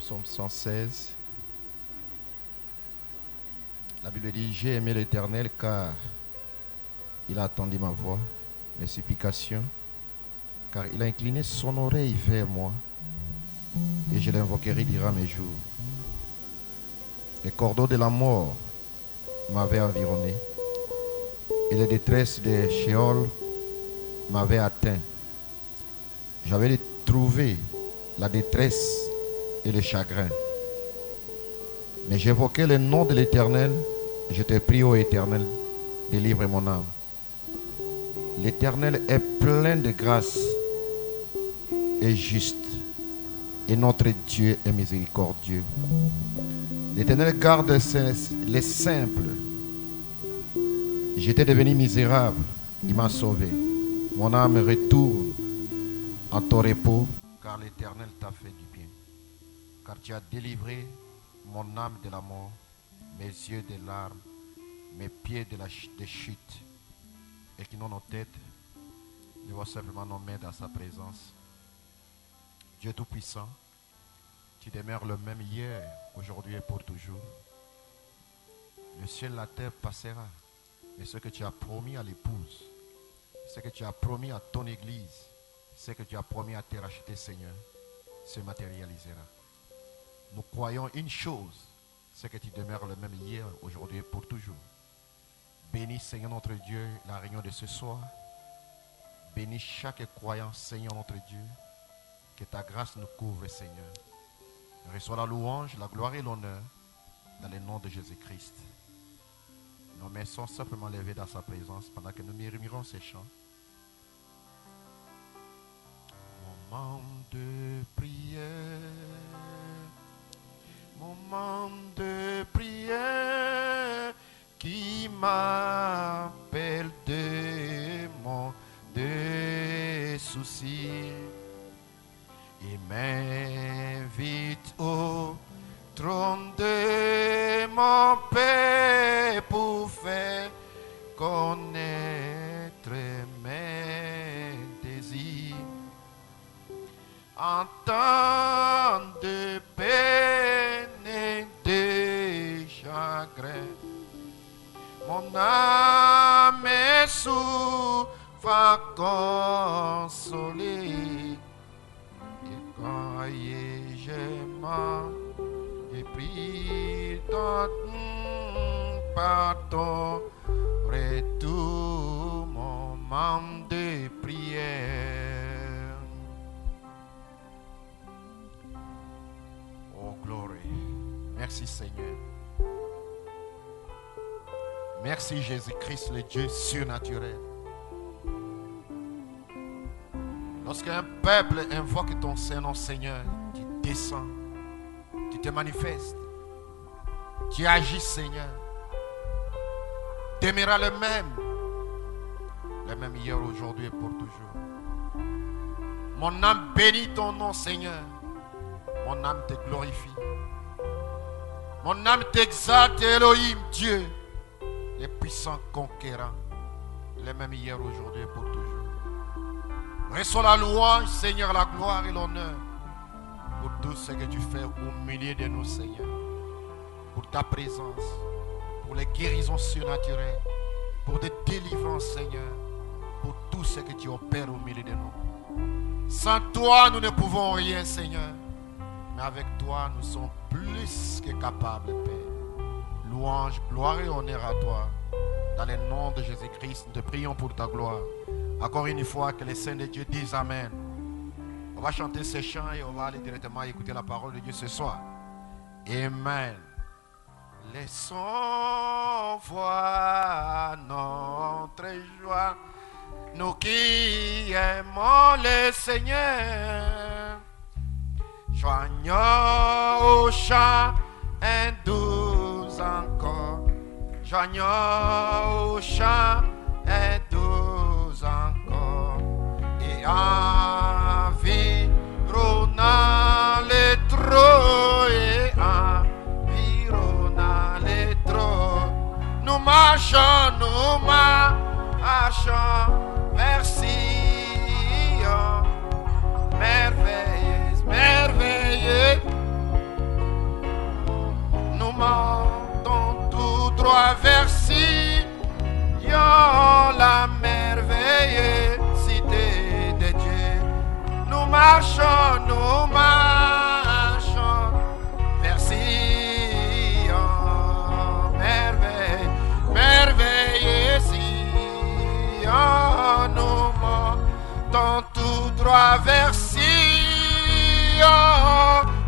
psaume 116. La Bible dit: j'ai aimé l'Éternel car il a attendu ma voix, mes supplications, car il a incliné son oreille vers moi, et je l'invoquerai durant mes jours. Les cordeaux de la mort m'avaient environné, et les détresses des Sheol m'avaient atteint. J'avais trouvé la détresse et le chagrin. Mais j'évoquais le nom de l'Éternel. Je te prie, ô Éternel, délivre mon âme. L'Éternel est plein de grâce et juste, et notre Dieu est miséricordieux. L'Éternel garde les simples. J'étais devenu misérable, il m'a sauvé. Mon âme retourne en ton repos, car l'Éternel t'a fait du bien. Car tu as délivré mon âme de la mort, mes yeux des larmes, mes pieds des chutes. Et qui n'ont nos têtes, nous voit simplement nos mains dans sa présence. Dieu Tout-Puissant, tu demeures le même hier, aujourd'hui et pour toujours. Le ciel et la terre passera, mais ce que tu as promis à l'épouse, ce que tu as promis à ton église, ce que tu as promis à te racheter, Seigneur, se matérialisera. Nous croyons une chose, c'est que tu demeures le même hier, aujourd'hui et pour toujours. Bénis, Seigneur notre Dieu, la réunion de ce soir. Bénis chaque croyant, Seigneur notre Dieu. Que ta grâce nous couvre, Seigneur. Reçois la louange, la gloire et l'honneur dans le nom de Jésus-Christ. Nos mains sont simplement levées dans sa présence pendant que nous murmurons ces chants. Moment de prière, moment de prière qui m'appelle de soucis et m'invite au trône de mon Père pour faire connaître mes désirs. En temps de peine et de chagrin, mon âme est souffre consolée. Et quand j'aime et prie ton pardon, retour mon moment de prière. Oh glory. Merci Seigneur. Merci Jésus-Christ, le Dieu surnaturel. Lorsqu'un peuple invoque ton Saint-Nom, Seigneur, tu descends, tu te manifestes, tu agis, Seigneur. Demeura le même hier, aujourd'hui et pour toujours. Mon âme bénit ton nom, Seigneur. Mon âme te glorifie. Mon âme t'exalte, Elohim, Dieu, les puissants conquérants, les mêmes hier, aujourd'hui et pour toujours. Reçois la louange, Seigneur, la gloire et l'honneur pour tout ce que tu fais au milieu de nous, Seigneur. Pour ta présence, pour les guérisons surnaturelles, pour des délivrances, Seigneur, pour tout ce que tu opères au milieu de nous. Sans toi, nous ne pouvons rien, Seigneur. Mais avec toi, nous sommes plus que capables, Père. Louange, gloire et honneur à toi. Dans le nom de Jésus-Christ, nous te prions pour ta gloire. Encore une fois, que les saints de Dieu disent Amen. On va chanter ces chants et on va aller directement écouter la parole de Dieu ce soir. Amen. Laissons voir notre joie, nous qui aimons le Seigneur. Joignons au chant un doux encore. Joignons au chant un doux encore. Et environnant les trônes, et environnant les trônes, nous marchons, merci, merveilleuse, merveilleux nous marchons vers Sion, merveille, merveille Sion, nous montons tout droit vers Sion,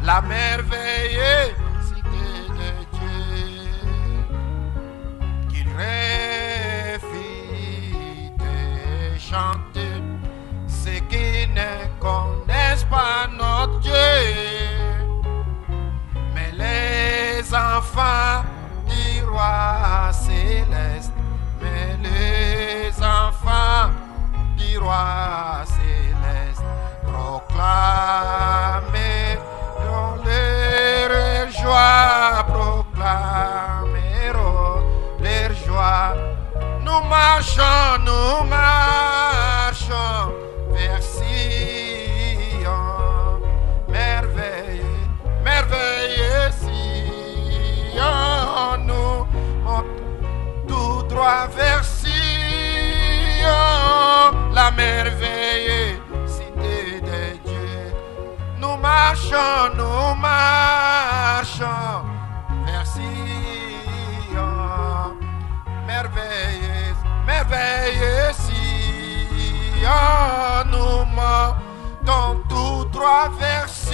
la merveilleuse cité de Dieu, qu'il réfie de chanter ceux qui ne connaissent pas notre Dieu, mais les enfants du roi céleste, mais les enfants du roi céleste proclameront leur joie, proclameront leur joie. Nous marchons vers Sion, merveille, merveille Sion, nous montons tout droit vers Sion, la merveille cité de Dieu. Nous marchons vers Sion, merveille, merveille Sion, nous montons tout droit vers Sion,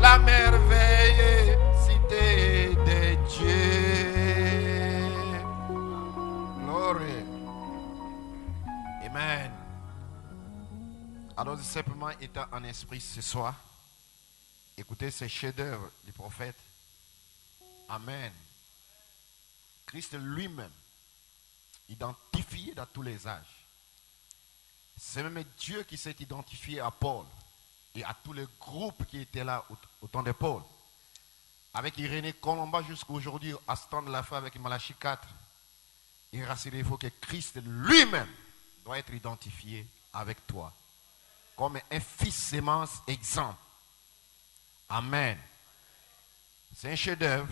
la merveille cité de Dieu. Glory. Amen. Alors simplement étant en esprit ce soir, écoutez ces chefs-d'œuvre du prophète. Amen. Christ lui-même, identifié dans tous les âges. C'est même Dieu qui s'est identifié à Paul et à tous les groupes qui étaient là au temps de Paul. Avec Irénée Colomba jusqu'à aujourd'hui, à ce temps de la fin avec Malachie 4. Et rassurez-vous que Christ lui-même doit être identifié avec toi. Comme un fils sémence exemple. Amen. C'est un chef-d'œuvre.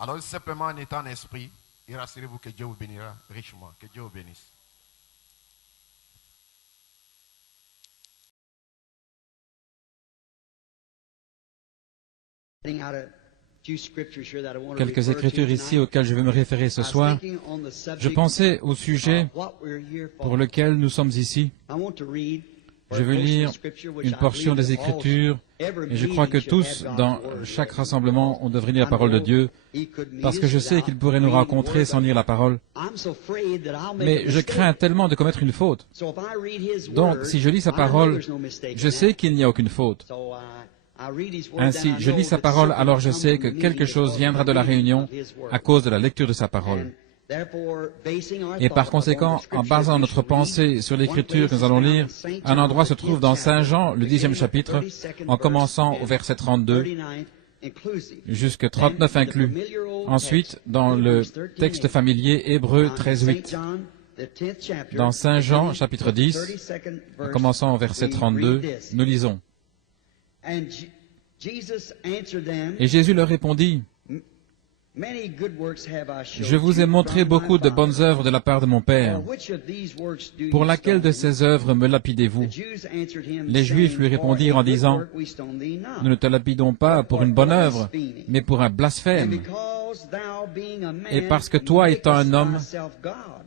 Alors simplement en étant en esprit, et rassurez-vous que Dieu vous bénira richement. Que Dieu vous bénisse. Quelques écritures ici auxquelles je veux me référer ce soir. Je pensais au sujet pour lequel nous sommes ici. Je veux lire une portion des Écritures et je crois que tous, dans chaque rassemblement, on devrait lire la parole de Dieu parce que je sais qu'il pourrait nous rencontrer sans lire la parole. Mais je crains tellement de commettre une faute. Donc, si je lis sa parole, je sais qu'il n'y a aucune faute. Ainsi, je lis sa parole, alors je sais que quelque chose viendra de la réunion à cause de la lecture de sa parole. Et par conséquent, en basant notre pensée sur l'écriture que nous allons lire, un endroit se trouve dans Saint Jean, le 10e chapitre, en commençant au verset 32, jusqu'à 39 inclus. Ensuite, dans le texte familier Hébreux 13:8. Dans Saint Jean, chapitre 10, en commençant au verset 32, nous lisons. Et Jésus leur répondit, « Je vous ai montré beaucoup de bonnes œuvres de la part de mon Père. Pour laquelle de ces œuvres me lapidez-vous » Les Juifs lui répondirent en disant, « Nous ne te lapidons pas pour une bonne œuvre, mais pour un blasphème. Et parce que toi, étant un homme,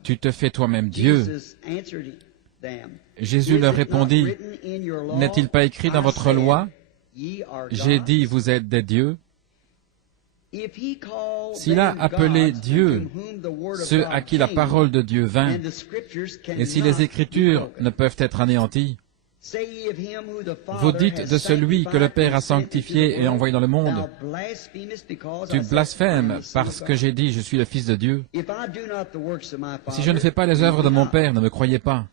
tu te fais toi-même Dieu. » Jésus leur répondit, « N'est-il pas écrit dans votre loi, j'ai dit, vous êtes des dieux. S'il a appelé Dieu ceux à qui la parole de Dieu vint, et si les Écritures ne peuvent être anéanties, vous dites de celui que le Père a sanctifié et envoyé dans le monde, tu blasphèmes parce que j'ai dit, je suis le Fils de Dieu. Si je ne fais pas les œuvres de mon Père, ne me croyez pas.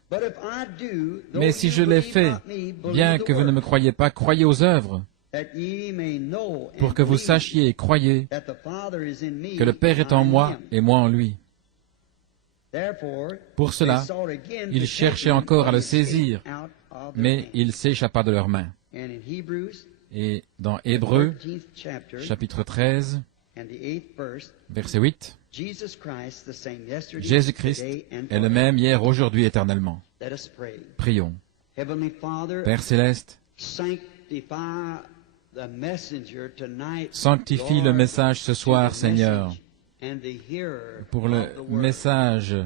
Mais si je les fais, bien que vous ne me croyez pas, croyez aux œuvres, pour que vous sachiez et croyiez que le Père est en moi et moi en lui. Pour cela, ils cherchaient encore à le saisir, mais il s'échappa de leurs mains. Et dans Hébreux, chapitre 13, verset 8, Jésus-Christ est le même hier, aujourd'hui, éternellement. Prions. Père céleste, sanctifie le message ce soir, Seigneur, pour le message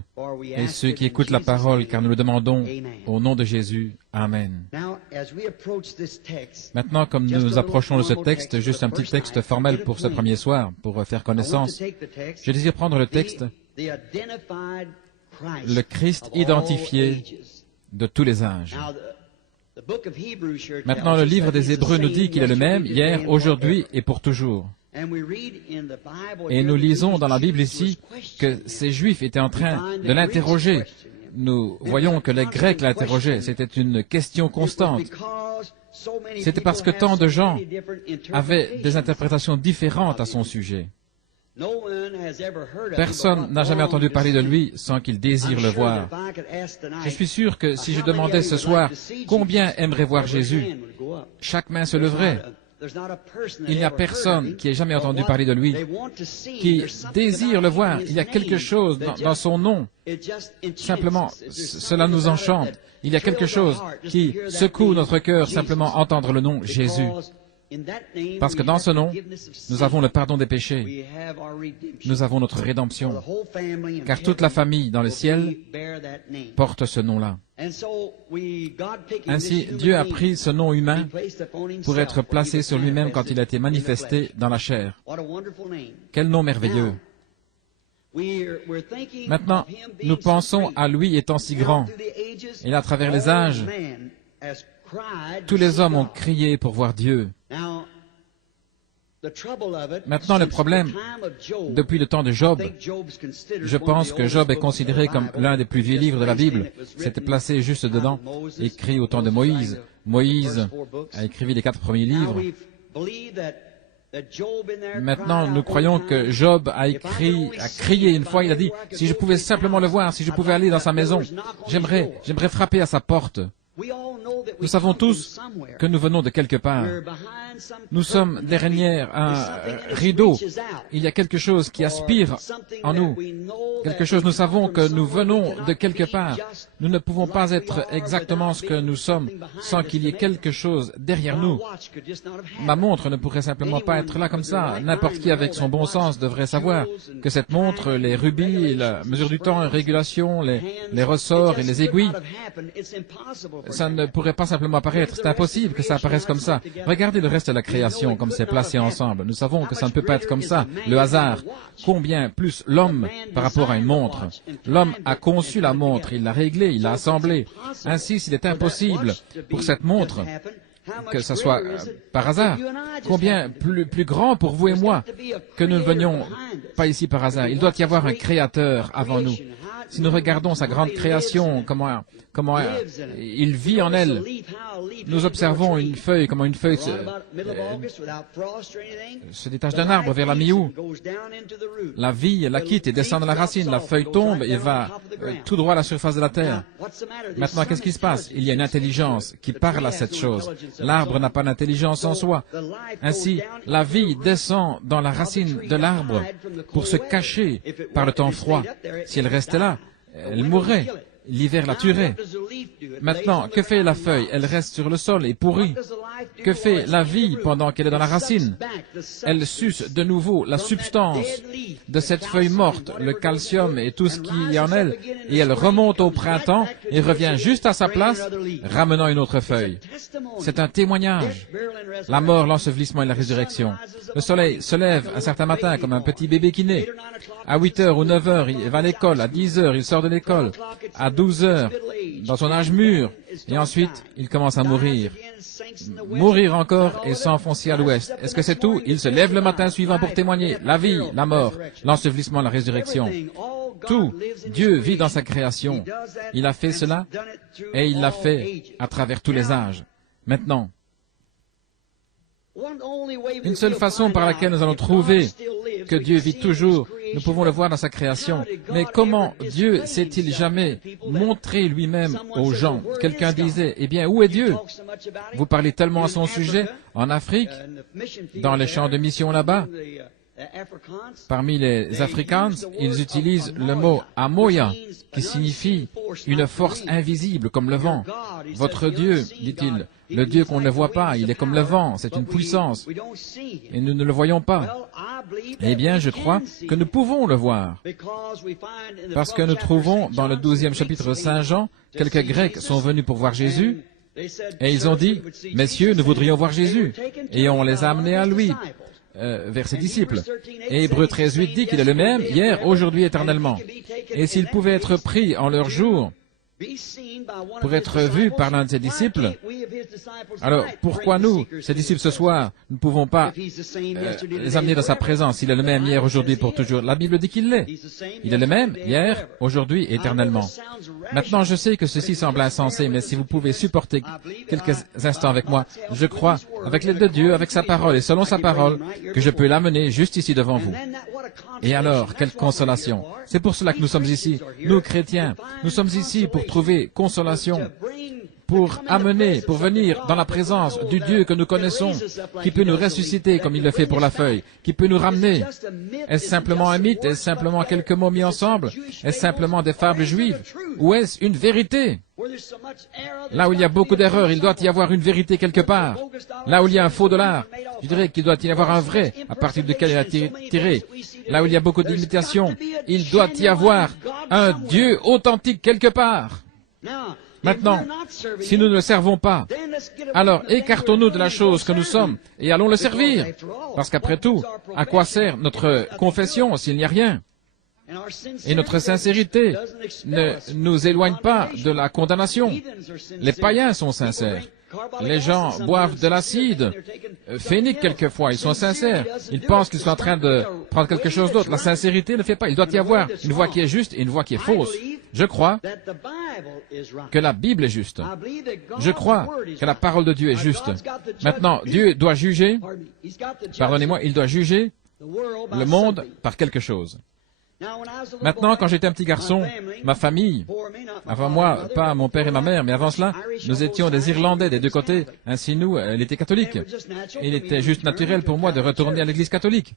et ceux qui écoutent la parole, car nous le demandons au nom de Jésus. Amen. Maintenant, comme nous approchons de ce texte, juste un petit texte formel pour ce premier soir, pour faire connaissance, je désire prendre le texte, le Christ identifié de tous les âges. Maintenant, le livre des Hébreux nous dit qu'il est le même hier, aujourd'hui et pour toujours. Et nous lisons dans la Bible ici que ces Juifs étaient en train de l'interroger. Nous voyons que les Grecs l'interrogeaient. C'était une question constante. C'était parce que tant de gens avaient des interprétations différentes à son sujet. Personne n'a jamais entendu parler de lui sans qu'il désire le voir. Je suis sûr que si je demandais ce soir combien aimerait voir Jésus, chaque main se leverait. Il n'y a personne qui ait jamais entendu parler de lui, qui désire le voir. Il y a quelque chose dans son nom. Simplement, cela nous enchante. Il y a quelque chose qui secoue notre cœur, simplement entendre le nom Jésus. Parce que dans ce nom, nous avons le pardon des péchés. Nous avons notre rédemption. Car toute la famille dans le ciel porte ce nom-là. Ainsi, Dieu a pris ce nom humain pour être placé sur lui-même quand il a été manifesté dans la chair. Quel nom merveilleux! Maintenant, nous pensons à lui étant si grand. Et à travers les âges, tous les hommes ont crié pour voir Dieu. Maintenant, le problème, depuis le temps de Job, je pense que Job est considéré comme l'un des plus vieux livres de la Bible. C'était placé juste dedans, écrit au temps de Moïse. Moïse a écrit les 4 premiers livres. Maintenant, nous croyons que Job a crié une fois, il a dit, si je pouvais simplement le voir, si je pouvais aller dans sa maison, j'aimerais frapper à sa porte. Nous savons tous que nous venons de quelque part. Nous sommes derrière un rideau. Il y a quelque chose qui aspire en nous. Quelque chose, nous savons que nous venons de quelque part. Nous ne pouvons pas être exactement ce que nous sommes sans qu'il y ait quelque chose derrière nous. Ma montre ne pourrait simplement pas être là comme ça. N'importe qui avec son bon sens devrait savoir que cette montre, les rubis, la mesure du temps, les régulations, les ressorts et les aiguilles, ça ne pourrait pas simplement apparaître. C'est impossible que ça apparaisse comme ça. Regardez le reste de la création, comme c'est placé ensemble. Nous savons que ça ne peut pas être comme ça. Le hasard. Combien plus l'homme par rapport à une montre. L'homme a conçu la montre, il l'a réglée, il l'a assemblée. Ainsi, s'il est impossible pour cette montre que ce soit par hasard, combien plus grand pour vous et moi que nous ne venions pas ici par hasard. Il doit y avoir un créateur avant nous. Si nous regardons sa grande création, comment il vit en elle, nous observons une feuille, comment une feuille se détache d'un arbre vers la mi-août. La vie la quitte et descend dans la racine. La feuille tombe et va tout droit à la surface de la terre. Maintenant, qu'est-ce qui se passe? Il y a une intelligence qui parle à cette chose. L'arbre n'a pas d'intelligence en soi. Ainsi, la vie descend dans la racine de l'arbre pour se cacher par le temps froid. Si elle restait là, elle mourrait. L'hiver la tuerait. Maintenant, que fait la feuille? Elle reste sur le sol et pourrit. Que fait la vie pendant qu'elle est dans la racine? Elle suce de nouveau la substance de cette feuille morte, le calcium et tout ce qui est en elle, et elle remonte au printemps et revient juste à sa place, ramenant une autre feuille. C'est un témoignage. La mort, l'ensevelissement et la résurrection. Le soleil se lève un certain matin comme un petit bébé qui naît. À 8 heures ou 9 heures, il va à l'école. À 10 heures, il sort de l'école. À 12 heures, dans son âge mûr. Et ensuite, il commence à mourir. Mourir encore et s'enfoncer à l'ouest. Est-ce que c'est tout? Il se lève le matin suivant pour témoigner. La vie, la mort, l'ensevelissement, la résurrection. Tout. Dieu vit dans sa création. Il a fait cela et il l'a fait à travers tous les âges. Maintenant, une seule façon par laquelle nous allons trouver que Dieu vit toujours, nous pouvons le voir dans sa création. Mais comment Dieu s'est-il jamais montré lui-même aux gens? Quelqu'un disait, eh bien, où est Dieu? Vous parlez tellement à son sujet, en Afrique, dans les champs de mission là-bas, Parmi les Afrikaans, ils utilisent le mot Amoya, qui signifie une force invisible comme le vent. Votre Dieu, dit-il, le Dieu qu'on ne voit pas, il est comme le vent, c'est une puissance, et nous ne le voyons pas. Eh bien, je crois que nous pouvons le voir, parce que nous trouvons dans le 12e chapitre de Saint Jean, quelques Grecs sont venus pour voir Jésus, et ils ont dit, « Messieurs, nous voudrions voir Jésus », et on les a amenés à lui, vers ses disciples. Et Hébreux 13:8 dit qu'il est le même, hier, aujourd'hui, éternellement. Et s'il pouvait être pris en leur jour pour être vu par l'un de ses disciples, alors pourquoi nous, ses disciples ce soir, ne pouvons pas les amener dans sa présence? Il est le même hier, aujourd'hui, pour toujours. La Bible dit qu'il l'est. Il est le même hier, aujourd'hui, éternellement. Maintenant, je sais que ceci semble insensé, mais si vous pouvez supporter quelques instants avec moi, je crois, avec l'aide de Dieu, avec sa parole et selon sa parole, que je peux l'amener juste ici devant vous. Et alors, quelle consolation! C'est pour cela que nous sommes ici, nous chrétiens. Nous sommes ici pour trouver consolation, pour amener, pour venir dans la présence du Dieu que nous connaissons, qui peut nous ressusciter comme il le fait pour la feuille, qui peut nous ramener. Est-ce simplement un mythe? Est-ce simplement quelques mots mis ensemble? Est-ce simplement des fables juives? Ou est-ce une vérité? Là où il y a beaucoup d'erreurs, il doit y avoir une vérité quelque part. Là où il y a un faux dollar, je dirais qu'il doit y avoir un vrai, à partir duquel il a tiré. Là où il y a beaucoup d'imitations, il doit y avoir un Dieu authentique quelque part. Maintenant, si nous ne le servons pas, alors écartons-nous de la chose que nous sommes et allons le servir. Parce qu'après tout, à quoi sert notre confession s'il n'y a rien? Et notre sincérité ne nous éloigne pas de la condamnation. Les païens sont sincères. Les gens boivent de l'acide phénique quelquefois, ils sont sincères. Ils pensent qu'ils sont en train de prendre quelque chose d'autre. La sincérité ne fait pas. Il doit y avoir une voix qui est juste et une voix qui est fausse. Je crois que la Bible est juste. Je crois que la parole de Dieu est juste. Maintenant, Dieu doit juger, pardonnez-moi, il doit juger le monde par quelque chose. Maintenant, quand j'étais un petit garçon, ma famille, avant moi, pas mon père et ma mère, mais avant cela, nous étions des Irlandais des deux côtés, ainsi nous, elle était catholique. Il était juste naturel pour moi de retourner à l'église catholique.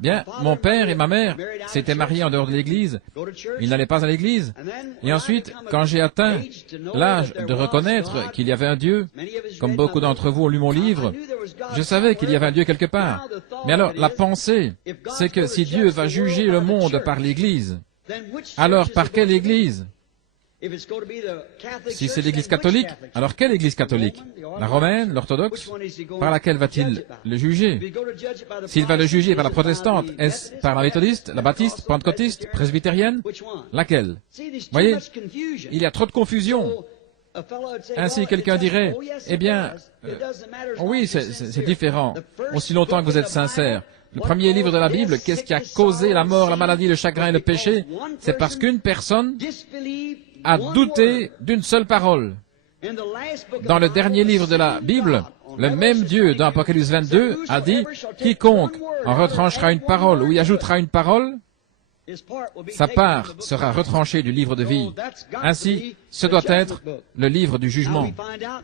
Bien, mon père et ma mère s'étaient mariés en dehors de l'église, ils n'allaient pas à l'église, et ensuite, quand j'ai atteint l'âge de reconnaître qu'il y avait un Dieu, comme beaucoup d'entre vous ont lu mon livre, je savais qu'il y avait un Dieu quelque part. Mais alors, la pensée, c'est que si Dieu va juger le monde par l'église, alors par quelle église? Si c'est l'église catholique, alors quelle église catholique? La romaine, l'orthodoxe? Par laquelle va-t-il le juger? S'il va le juger par la protestante, est-ce par la méthodiste, la baptiste, pentecôtiste, presbytérienne? Laquelle? Voyez, il y a trop de confusion. Ainsi, quelqu'un dirait, eh bien, oui, c'est différent, aussi longtemps que vous êtes sincère. Le premier livre de la Bible, qu'est-ce qui a causé la mort, la maladie, le chagrin et le péché? C'est parce qu'une personne a douté d'une seule parole. Dans le dernier livre de la Bible, le même Dieu, dans Apocalypse 22, a dit, « Quiconque en retranchera une parole ou y ajoutera une parole, sa part sera retranchée du livre de vie. » Ainsi, ce doit être le livre du jugement.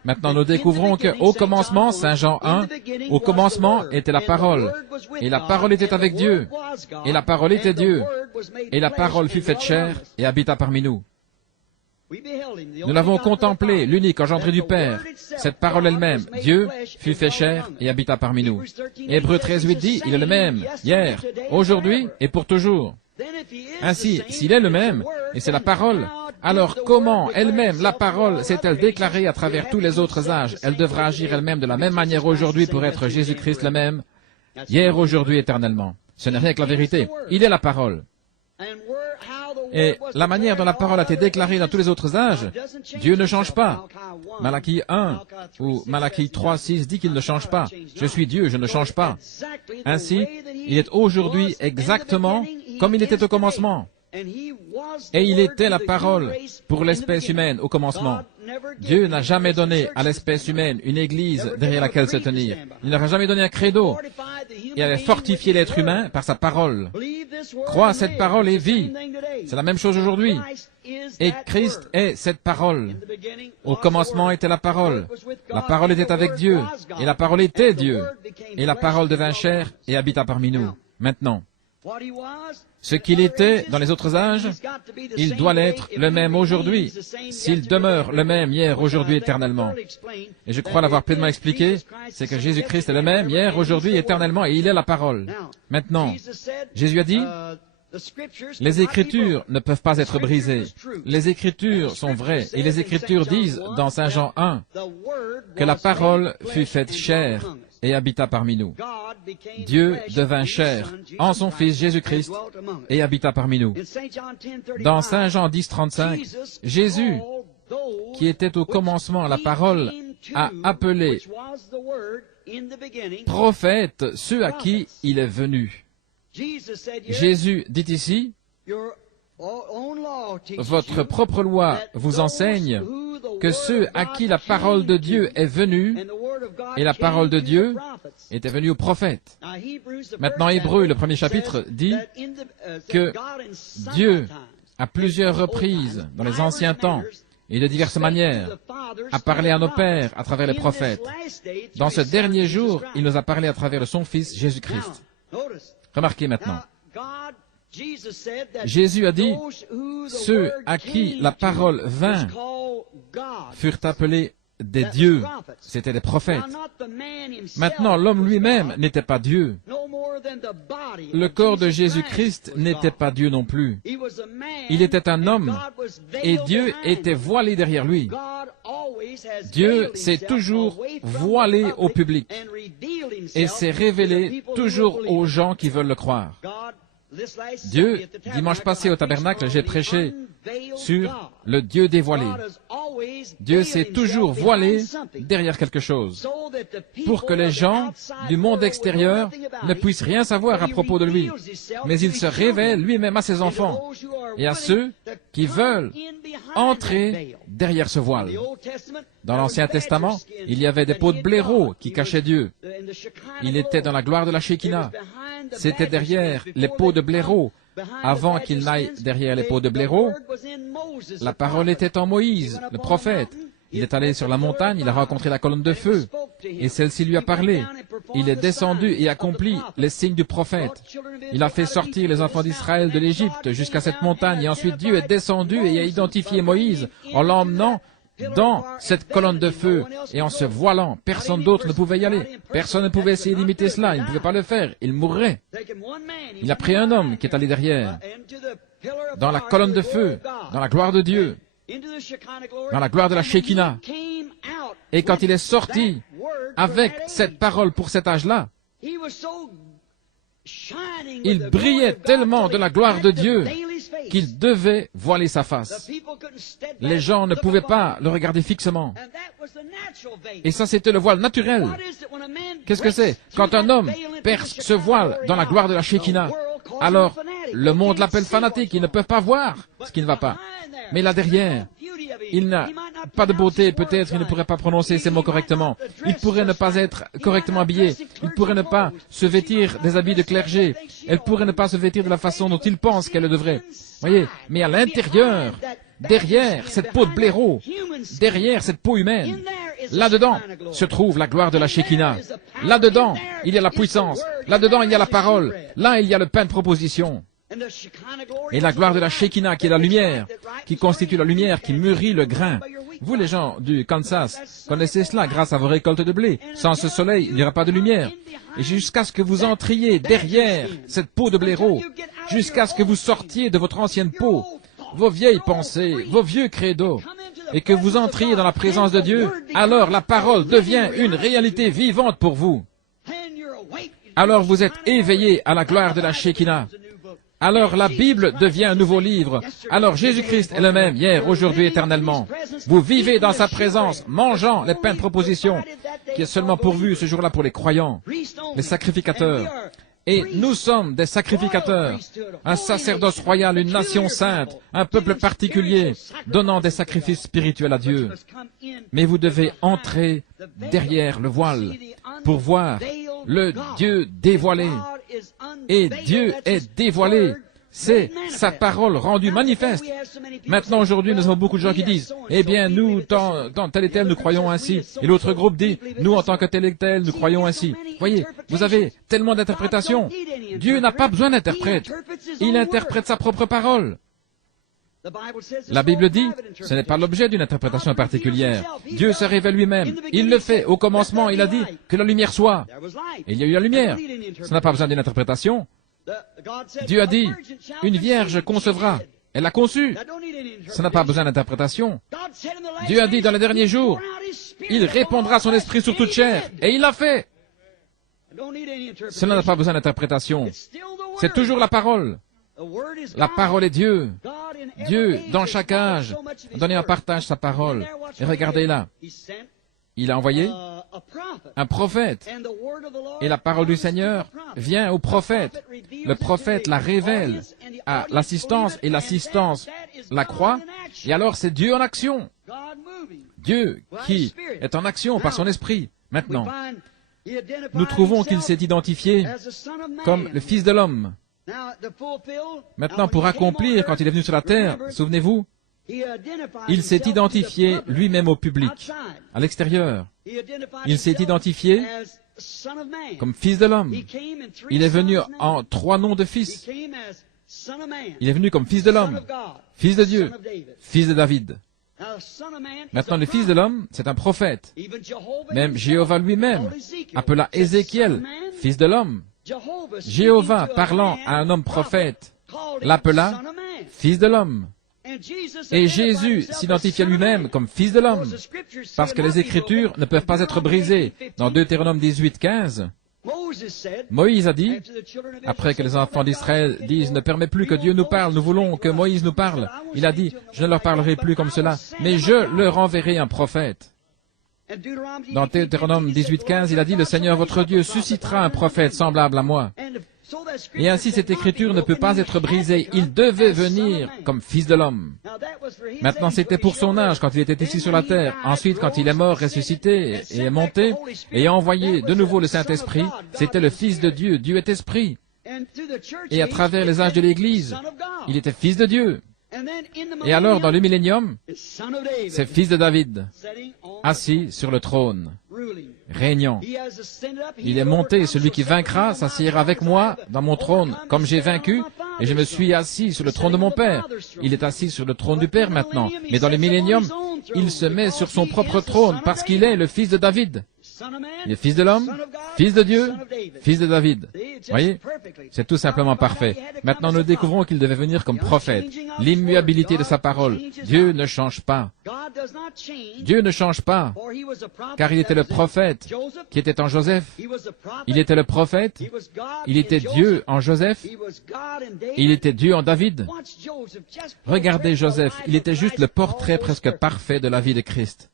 Maintenant, nous découvrons qu'au commencement, Saint Jean 1, au commencement était la parole, et la parole était avec Dieu, et la parole était Dieu, et la parole fut faite chair et habita parmi nous. Nous l'avons contemplé, l'unique engendré du Père. Cette parole elle-même, Dieu, fut fait chair et habita parmi nous. Hébreux 13:8 dit, il est le même, hier, aujourd'hui et pour toujours. Ainsi, s'il est le même, et c'est la parole, alors comment elle-même, la parole, s'est-elle déclarée à travers tous les autres âges? Elle devra agir elle-même de la même manière aujourd'hui pour être Jésus-Christ le même, hier, aujourd'hui, éternellement. Ce n'est rien que la vérité. Il est la parole. Et la manière dont la parole a été déclarée dans tous les autres âges, Dieu ne change pas. Malachie 1 ou Malachie 3:6 dit qu'il ne change pas. Je suis Dieu, je ne change pas. Ainsi, il est aujourd'hui exactement comme il était au commencement. Et il était la parole pour l'espèce humaine au commencement. Dieu n'a jamais donné à l'espèce humaine une église derrière laquelle se tenir. Il n'aura jamais donné un credo. Il a fortifié l'être humain par sa parole. Crois à cette parole et vis. C'est la même chose aujourd'hui. Et Christ est cette parole. Au commencement était la parole. La parole était avec Dieu. Et la parole était Dieu. Et la parole devint chair et habita parmi nous. Maintenant, ce qu'il était dans les autres âges, il doit l'être le même aujourd'hui, s'il demeure le même hier, aujourd'hui, éternellement. Et je crois l'avoir pleinement expliqué, c'est que Jésus-Christ est le même hier, aujourd'hui, éternellement, et il est la parole. Maintenant, Jésus a dit, les Écritures ne peuvent pas être brisées. Les Écritures sont vraies, et les Écritures disent, dans Saint Jean 1, que la parole fut faite chair et habita parmi nous. Dieu devint chair en son Fils Jésus-Christ et habita parmi nous. Dans Saint Jean 10, 35, Jésus, qui était au commencement la parole, a appelé prophètes ceux à qui il est venu. Jésus dit ici, votre propre loi vous enseigne que ceux à qui la parole de Dieu est venue, et la parole de Dieu était venue aux prophètes. Maintenant, Hébreux, le premier chapitre, dit que Dieu, à plusieurs reprises, dans les anciens temps, et de diverses manières, a parlé à nos pères à travers les prophètes. Dans ce dernier jour, il nous a parlé à travers son Fils Jésus-Christ. Remarquez maintenant. Jésus a dit, ceux à qui la parole vint furent appelés des dieux, c'étaient des prophètes. Maintenant, l'homme lui-même n'était pas Dieu. Le corps de Jésus-Christ n'était pas Dieu non plus. Il était un homme, et Dieu était voilé derrière lui. Dieu s'est toujours voilé au public, et s'est révélé toujours aux gens qui veulent le croire. Dieu, dimanche passé au tabernacle, j'ai prêché sur le Dieu dévoilé. Dieu s'est toujours voilé derrière quelque chose, pour que les gens du monde extérieur ne puissent rien savoir à propos de lui. Mais il se révèle lui-même à ses enfants et à ceux qui veulent entrer derrière ce voile. Dans l'Ancien Testament, il y avait des peaux de blaireau qui cachaient Dieu. Il était dans la gloire de la Shekinah. C'était derrière les peaux de blaireau. Avant qu'il n'aille derrière les peaux de blaireau, la parole était en Moïse, le prophète. Il est allé sur la montagne, il a rencontré la colonne de feu, et celle-ci lui a parlé. Il est descendu et accompli les signes du prophète. Il a fait sortir les enfants d'Israël de l'Égypte jusqu'à cette montagne, et ensuite Dieu est descendu et a identifié Moïse en l'emmenant dans cette colonne de feu et en se voilant. Personne d'autre ne pouvait y aller. Personne ne pouvait essayer d'imiter cela. Il ne pouvait pas le faire. Il mourrait. Il a pris un homme qui est allé derrière, dans la colonne de feu, dans la gloire de Dieu, dans la gloire de la Shekinah. Et quand il est sorti avec cette parole pour cet âge-là, il brillait tellement de la gloire de Dieu qu'il devait voiler sa face. Les gens ne pouvaient pas le regarder fixement. Et ça, c'était le voile naturel. Qu'est-ce que c'est? Quand un homme perce ce voile dans la gloire de la Shekinah, alors le monde l'appelle fanatique. Ils ne peuvent pas voir ce qui ne va pas. Mais là derrière, il n'a pas de beauté, peut-être il ne pourrait pas prononcer ces mots correctement. Il pourrait ne pas être correctement habillé. Il pourrait ne pas se vêtir des habits de clergé. Elle pourrait ne pas se vêtir de la façon dont il pense qu'elle le devrait. Voyez, mais à l'intérieur, derrière cette peau de blaireau, derrière cette peau humaine, là-dedans se trouve la gloire de la Shekinah. Là-dedans, il y a la puissance. Là-dedans, il y a la parole. Là, il y a le pain de proposition. Et la gloire de la Shekinah, qui est la lumière, qui constitue la lumière, qui mûrit le grain. Vous, les gens du Kansas, connaissez cela grâce à vos récoltes de blé. Sans ce soleil, il n'y aura pas de lumière. Et jusqu'à ce que vous entriez derrière cette peau de blaireau, jusqu'à ce que vous sortiez de votre ancienne peau, vos vieilles pensées, vos vieux credos, et que vous entriez dans la présence de Dieu, alors la parole devient une réalité vivante pour vous. Alors vous êtes éveillés à la gloire de la Shekinah. Alors la Bible devient un nouveau livre. Alors Jésus-Christ est le même hier, aujourd'hui, éternellement. Vous vivez dans sa présence, mangeant les pains de proposition, qui est seulement pourvu ce jour-là pour les croyants, les sacrificateurs. Et nous sommes des sacrificateurs, un sacerdoce royal, une nation sainte, un peuple particulier, donnant des sacrifices spirituels à Dieu. Mais vous devez entrer derrière le voile pour voir le Dieu dévoilé. Et Dieu est dévoilé. C'est sa parole rendue manifeste. Maintenant, aujourd'hui, nous avons beaucoup de gens qui disent, eh bien, nous, dans tel et tel, nous croyons ainsi. Et l'autre groupe dit, nous, en tant que tel et tel, nous croyons ainsi. Voyez, vous avez tellement d'interprétations. Dieu n'a pas besoin d'interprète. Il interprète sa propre parole. La Bible dit, ce n'est pas l'objet d'une interprétation particulière. Dieu se révèle lui-même. Il le fait. Au commencement, il a dit que la lumière soit. Et il y a eu la lumière. Ça n'a pas besoin d'une interprétation. Dieu a dit, une vierge concevra. Elle a conçu. Ça n'a pas besoin d'interprétation. Dieu a dit dans les derniers jours, il répandra son esprit sur toute chair. Et il l'a fait. Cela n'a pas besoin d'interprétation. C'est toujours la parole. La parole est Dieu. Dieu, dans chaque âge, a donné en partage sa parole. Et regardez là. Il a envoyé un prophète. Et la parole du Seigneur vient au prophète. Le prophète la révèle à l'assistance et l'assistance la croit. Et alors c'est Dieu en action. Dieu qui est en action par son esprit. Maintenant, nous trouvons qu'il s'est identifié comme le Fils de l'homme. Maintenant, pour accomplir, quand il est venu sur la terre, souvenez-vous, il s'est identifié lui-même au public, à l'extérieur. Il s'est identifié comme Fils de l'homme. Il est venu en 3 noms de fils. Il est venu comme Fils de l'homme, Fils de Dieu, Fils de David. Maintenant, le Fils de l'homme, c'est un prophète. Même Jéhovah lui-même appela Ézéchiel, Fils de l'homme. Jéhovah, parlant à un homme prophète, l'appela Fils de l'homme. Et Jésus s'identifia lui-même comme Fils de l'homme, parce que les Écritures ne peuvent pas être brisées. Dans Deutéronome 18, 15, Moïse a dit, après que les enfants d'Israël disent « Ne permets plus que Dieu nous parle, nous voulons que Moïse nous parle », il a dit « Je ne leur parlerai plus comme cela, mais je leur enverrai un prophète ». Dans Deutéronome 18, 15, il a dit « Le Seigneur votre Dieu suscitera un prophète semblable à moi ». Et ainsi, cette écriture ne peut pas être brisée. Il devait venir comme Fils de l'homme. Maintenant, c'était pour son âge, quand il était ici sur la terre. Ensuite, quand il est mort, ressuscité et est monté, et a envoyé de nouveau le Saint-Esprit, c'était le Fils de Dieu. Dieu est Esprit. Et à travers les âges de l'Église, il était Fils de Dieu. Et alors, dans le millénium, c'est Fils de David, assis sur le trône, régnant. Il est monté, celui qui vaincra s'assiera avec moi dans mon trône, comme j'ai vaincu, et je me suis assis sur le trône de mon Père. Il est assis sur le trône du Père maintenant. Mais dans le millénium, il se met sur son propre trône, parce qu'il est le Fils de David. Il est Fils de l'homme, Fils de Dieu, Fils de David. Voyez, c'est tout simplement parfait. Maintenant, nous découvrons qu'il devait venir comme prophète. L'immuabilité de sa parole. Dieu ne change pas. Dieu ne change pas, car il était le prophète qui était en Joseph. Il était le prophète, il était Dieu en Joseph, il était Dieu en David. Regardez Joseph, il était juste le portrait presque parfait de la vie de Christ.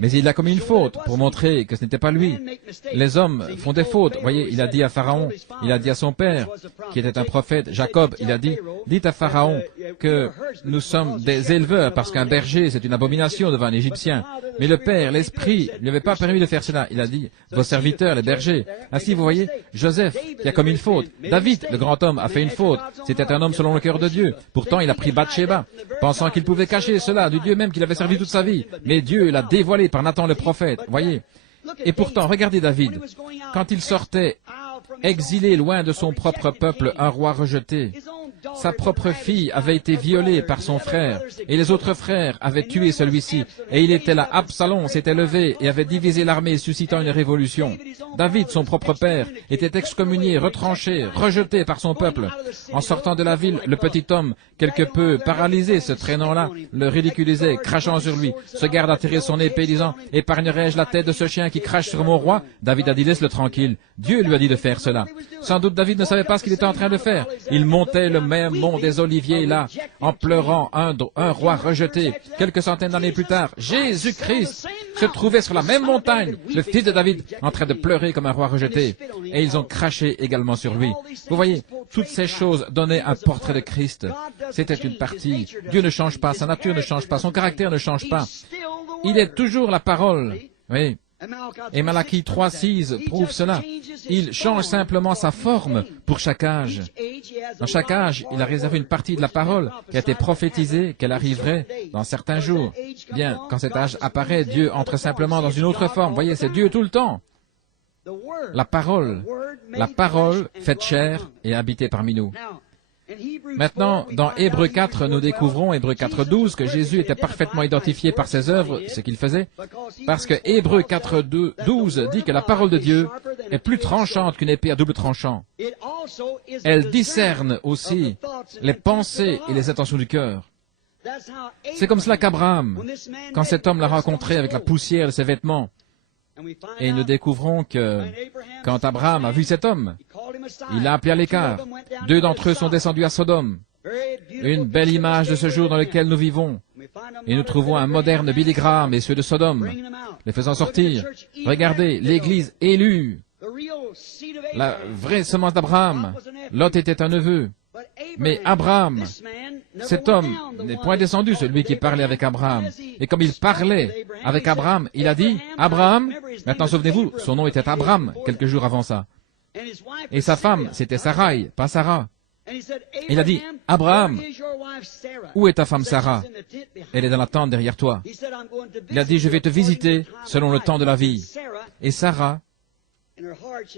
Mais il a commis une faute pour montrer que ce n'était pas lui. Les hommes font des fautes. Voyez, il a dit à Pharaon, il a dit à son père, qui était un prophète, Jacob, il a dit, dites à Pharaon que nous sommes des éleveurs, parce qu'un berger, c'est une abomination devant un Égyptien. Mais le père, l'esprit, ne lui avait pas permis de faire cela. Il a dit, vos serviteurs, les bergers. Ainsi, vous voyez, Joseph, qui a commis une faute. David, le grand homme, a fait une faute. C'était un homme selon le cœur de Dieu. Pourtant, il a pris Bathsheba, pensant qu'il pouvait cacher cela du Dieu même qu'il avait servi toute sa vie. Mais Dieu l'a dévoilé par Nathan le prophète, voyez. Et pourtant, regardez David, quand il sortait exilé loin de son propre peuple, un roi rejeté, sa propre fille avait été violée par son frère, et les autres frères avaient tué celui-ci, et il était là, Absalom s'était levé et avait divisé l'armée, suscitant une révolution. David, son propre père, était excommunié, retranché, rejeté par son peuple. En sortant de la ville, le petit homme, quelque peu paralysé, se traînant là, le ridiculisait, crachant sur lui, se garde à tirer son épée, disant, « Épargnerai-je la tête de ce chien qui crache sur mon roi ?» David a dit, « Laisse-le tranquille. » Dieu lui a dit de faire cela. Sans doute David ne savait pas ce qu'il était en train de faire. Il montait le même mont des Oliviers là, en pleurant un roi rejeté. Quelques centaines d'années plus tard, Jésus-Christ se trouvait sur la même montagne, le fils de David, en train de pleurer comme un roi rejeté. Et ils ont craché également sur lui. Vous voyez, toutes ces choses donnaient un portrait de Christ. C'était une partie. Dieu ne change pas, sa nature ne change pas, son caractère ne change pas. Il est toujours la parole. Oui. Et Malachie 3:6 prouve cela. Il change simplement sa forme pour chaque âge. Dans chaque âge, il a réservé une partie de la parole qui a été prophétisée, qu'elle arriverait dans certains jours. Bien, quand cet âge apparaît, Dieu entre simplement dans une autre forme. Voyez, c'est Dieu tout le temps. La parole faite chair et habitée parmi nous. Maintenant, dans Hébreux 4, nous découvrons, Hébreux 4.12, que Jésus était parfaitement identifié par ses œuvres, ce qu'il faisait, parce que Hébreux 4.12 dit que la parole de Dieu est plus tranchante qu'une épée à double tranchant. Elle discerne aussi les pensées et les intentions du cœur. C'est comme cela qu'Abraham, quand cet homme l'a rencontré avec la poussière de ses vêtements, et nous découvrons que quand Abraham a vu cet homme, il l'a appelé à l'écart. 2 d'entre eux sont descendus à Sodome. Une belle image de ce jour dans lequel nous vivons. Et nous trouvons un moderne Billy Graham et ceux de Sodome, les faisant sortir. Regardez, l'Église élue, la vraie semence d'Abraham. Lot était un neveu. Mais Abraham, cet homme n'est point descendu, celui qui parlait avec Abraham. Et comme il parlait avec Abraham, il a dit, Abraham, maintenant souvenez-vous, son nom était Abraham, quelques jours avant ça. Et sa femme, c'était Sarai, pas Sarah. Il a dit, Abraham, où est ta femme Sarah? Elle est dans la tente derrière toi. Il a dit, je vais te visiter selon le temps de la vie. Et Sarah,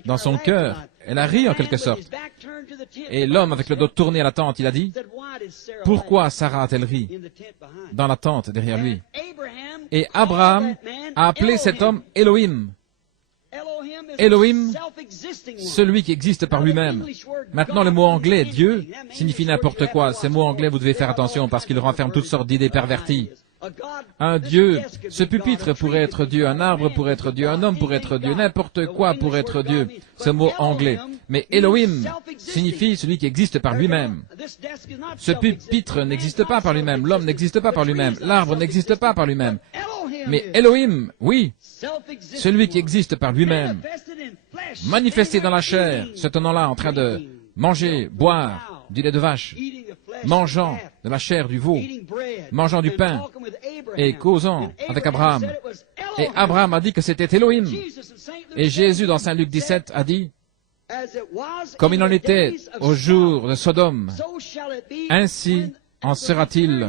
dans son cœur, elle a ri en quelque sorte. Et l'homme avec le dos tourné à la tente, il a dit, pourquoi Sarah a-t-elle ri dans la tente derrière lui? Et Abraham a appelé cet homme Elohim. Elohim, celui qui existe par lui-même. Maintenant, le mot anglais, Dieu, signifie n'importe quoi. Ces mots anglais, vous devez faire attention parce qu'ils renferment toutes sortes d'idées perverties. Un Dieu, ce pupitre pourrait être Dieu, un arbre pourrait être Dieu, un homme pourrait être Dieu, n'importe quoi pourrait être Dieu, ce mot anglais. Mais Elohim signifie celui qui existe par lui-même. Ce pupitre n'existe pas par lui-même, l'homme n'existe pas par lui-même, l'arbre n'existe pas par lui-même. Mais Elohim, oui, celui qui existe par lui-même, manifesté dans la chair, se tenant là en train de manger, boire du lait de vache, mangeant de la chair du veau, mangeant du pain et causant avec Abraham. Et Abraham a dit que c'était Elohim. Et Jésus, dans Saint Luc 17, a dit, comme il en était au jour de Sodome, ainsi en sera-t-il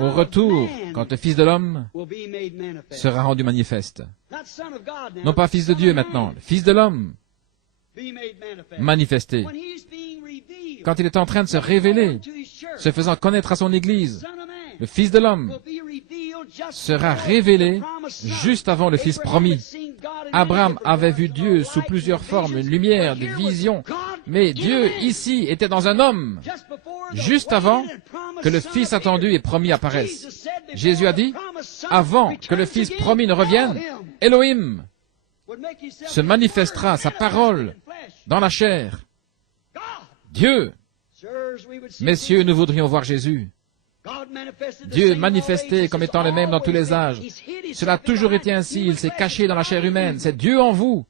au retour quand le Fils de l'homme sera rendu manifeste. Non pas Fils de Dieu maintenant, le Fils de l'homme manifesté. Quand il est en train de se révéler, se faisant connaître à son Église, le Fils de l'homme sera révélé juste avant le Fils promis. Abraham avait vu Dieu sous plusieurs formes, une lumière, des visions, mais Dieu ici était dans un homme, juste avant que le Fils attendu et promis apparaisse. Jésus a dit, avant que le Fils promis ne revienne, Elohim se manifestera, sa parole, dans la chair. Dieu. Messieurs, nous voudrions voir Jésus. Dieu manifesté comme étant le même dans tous les âges. Cela a toujours été ainsi, il s'est caché dans la chair humaine. C'est Dieu en vous.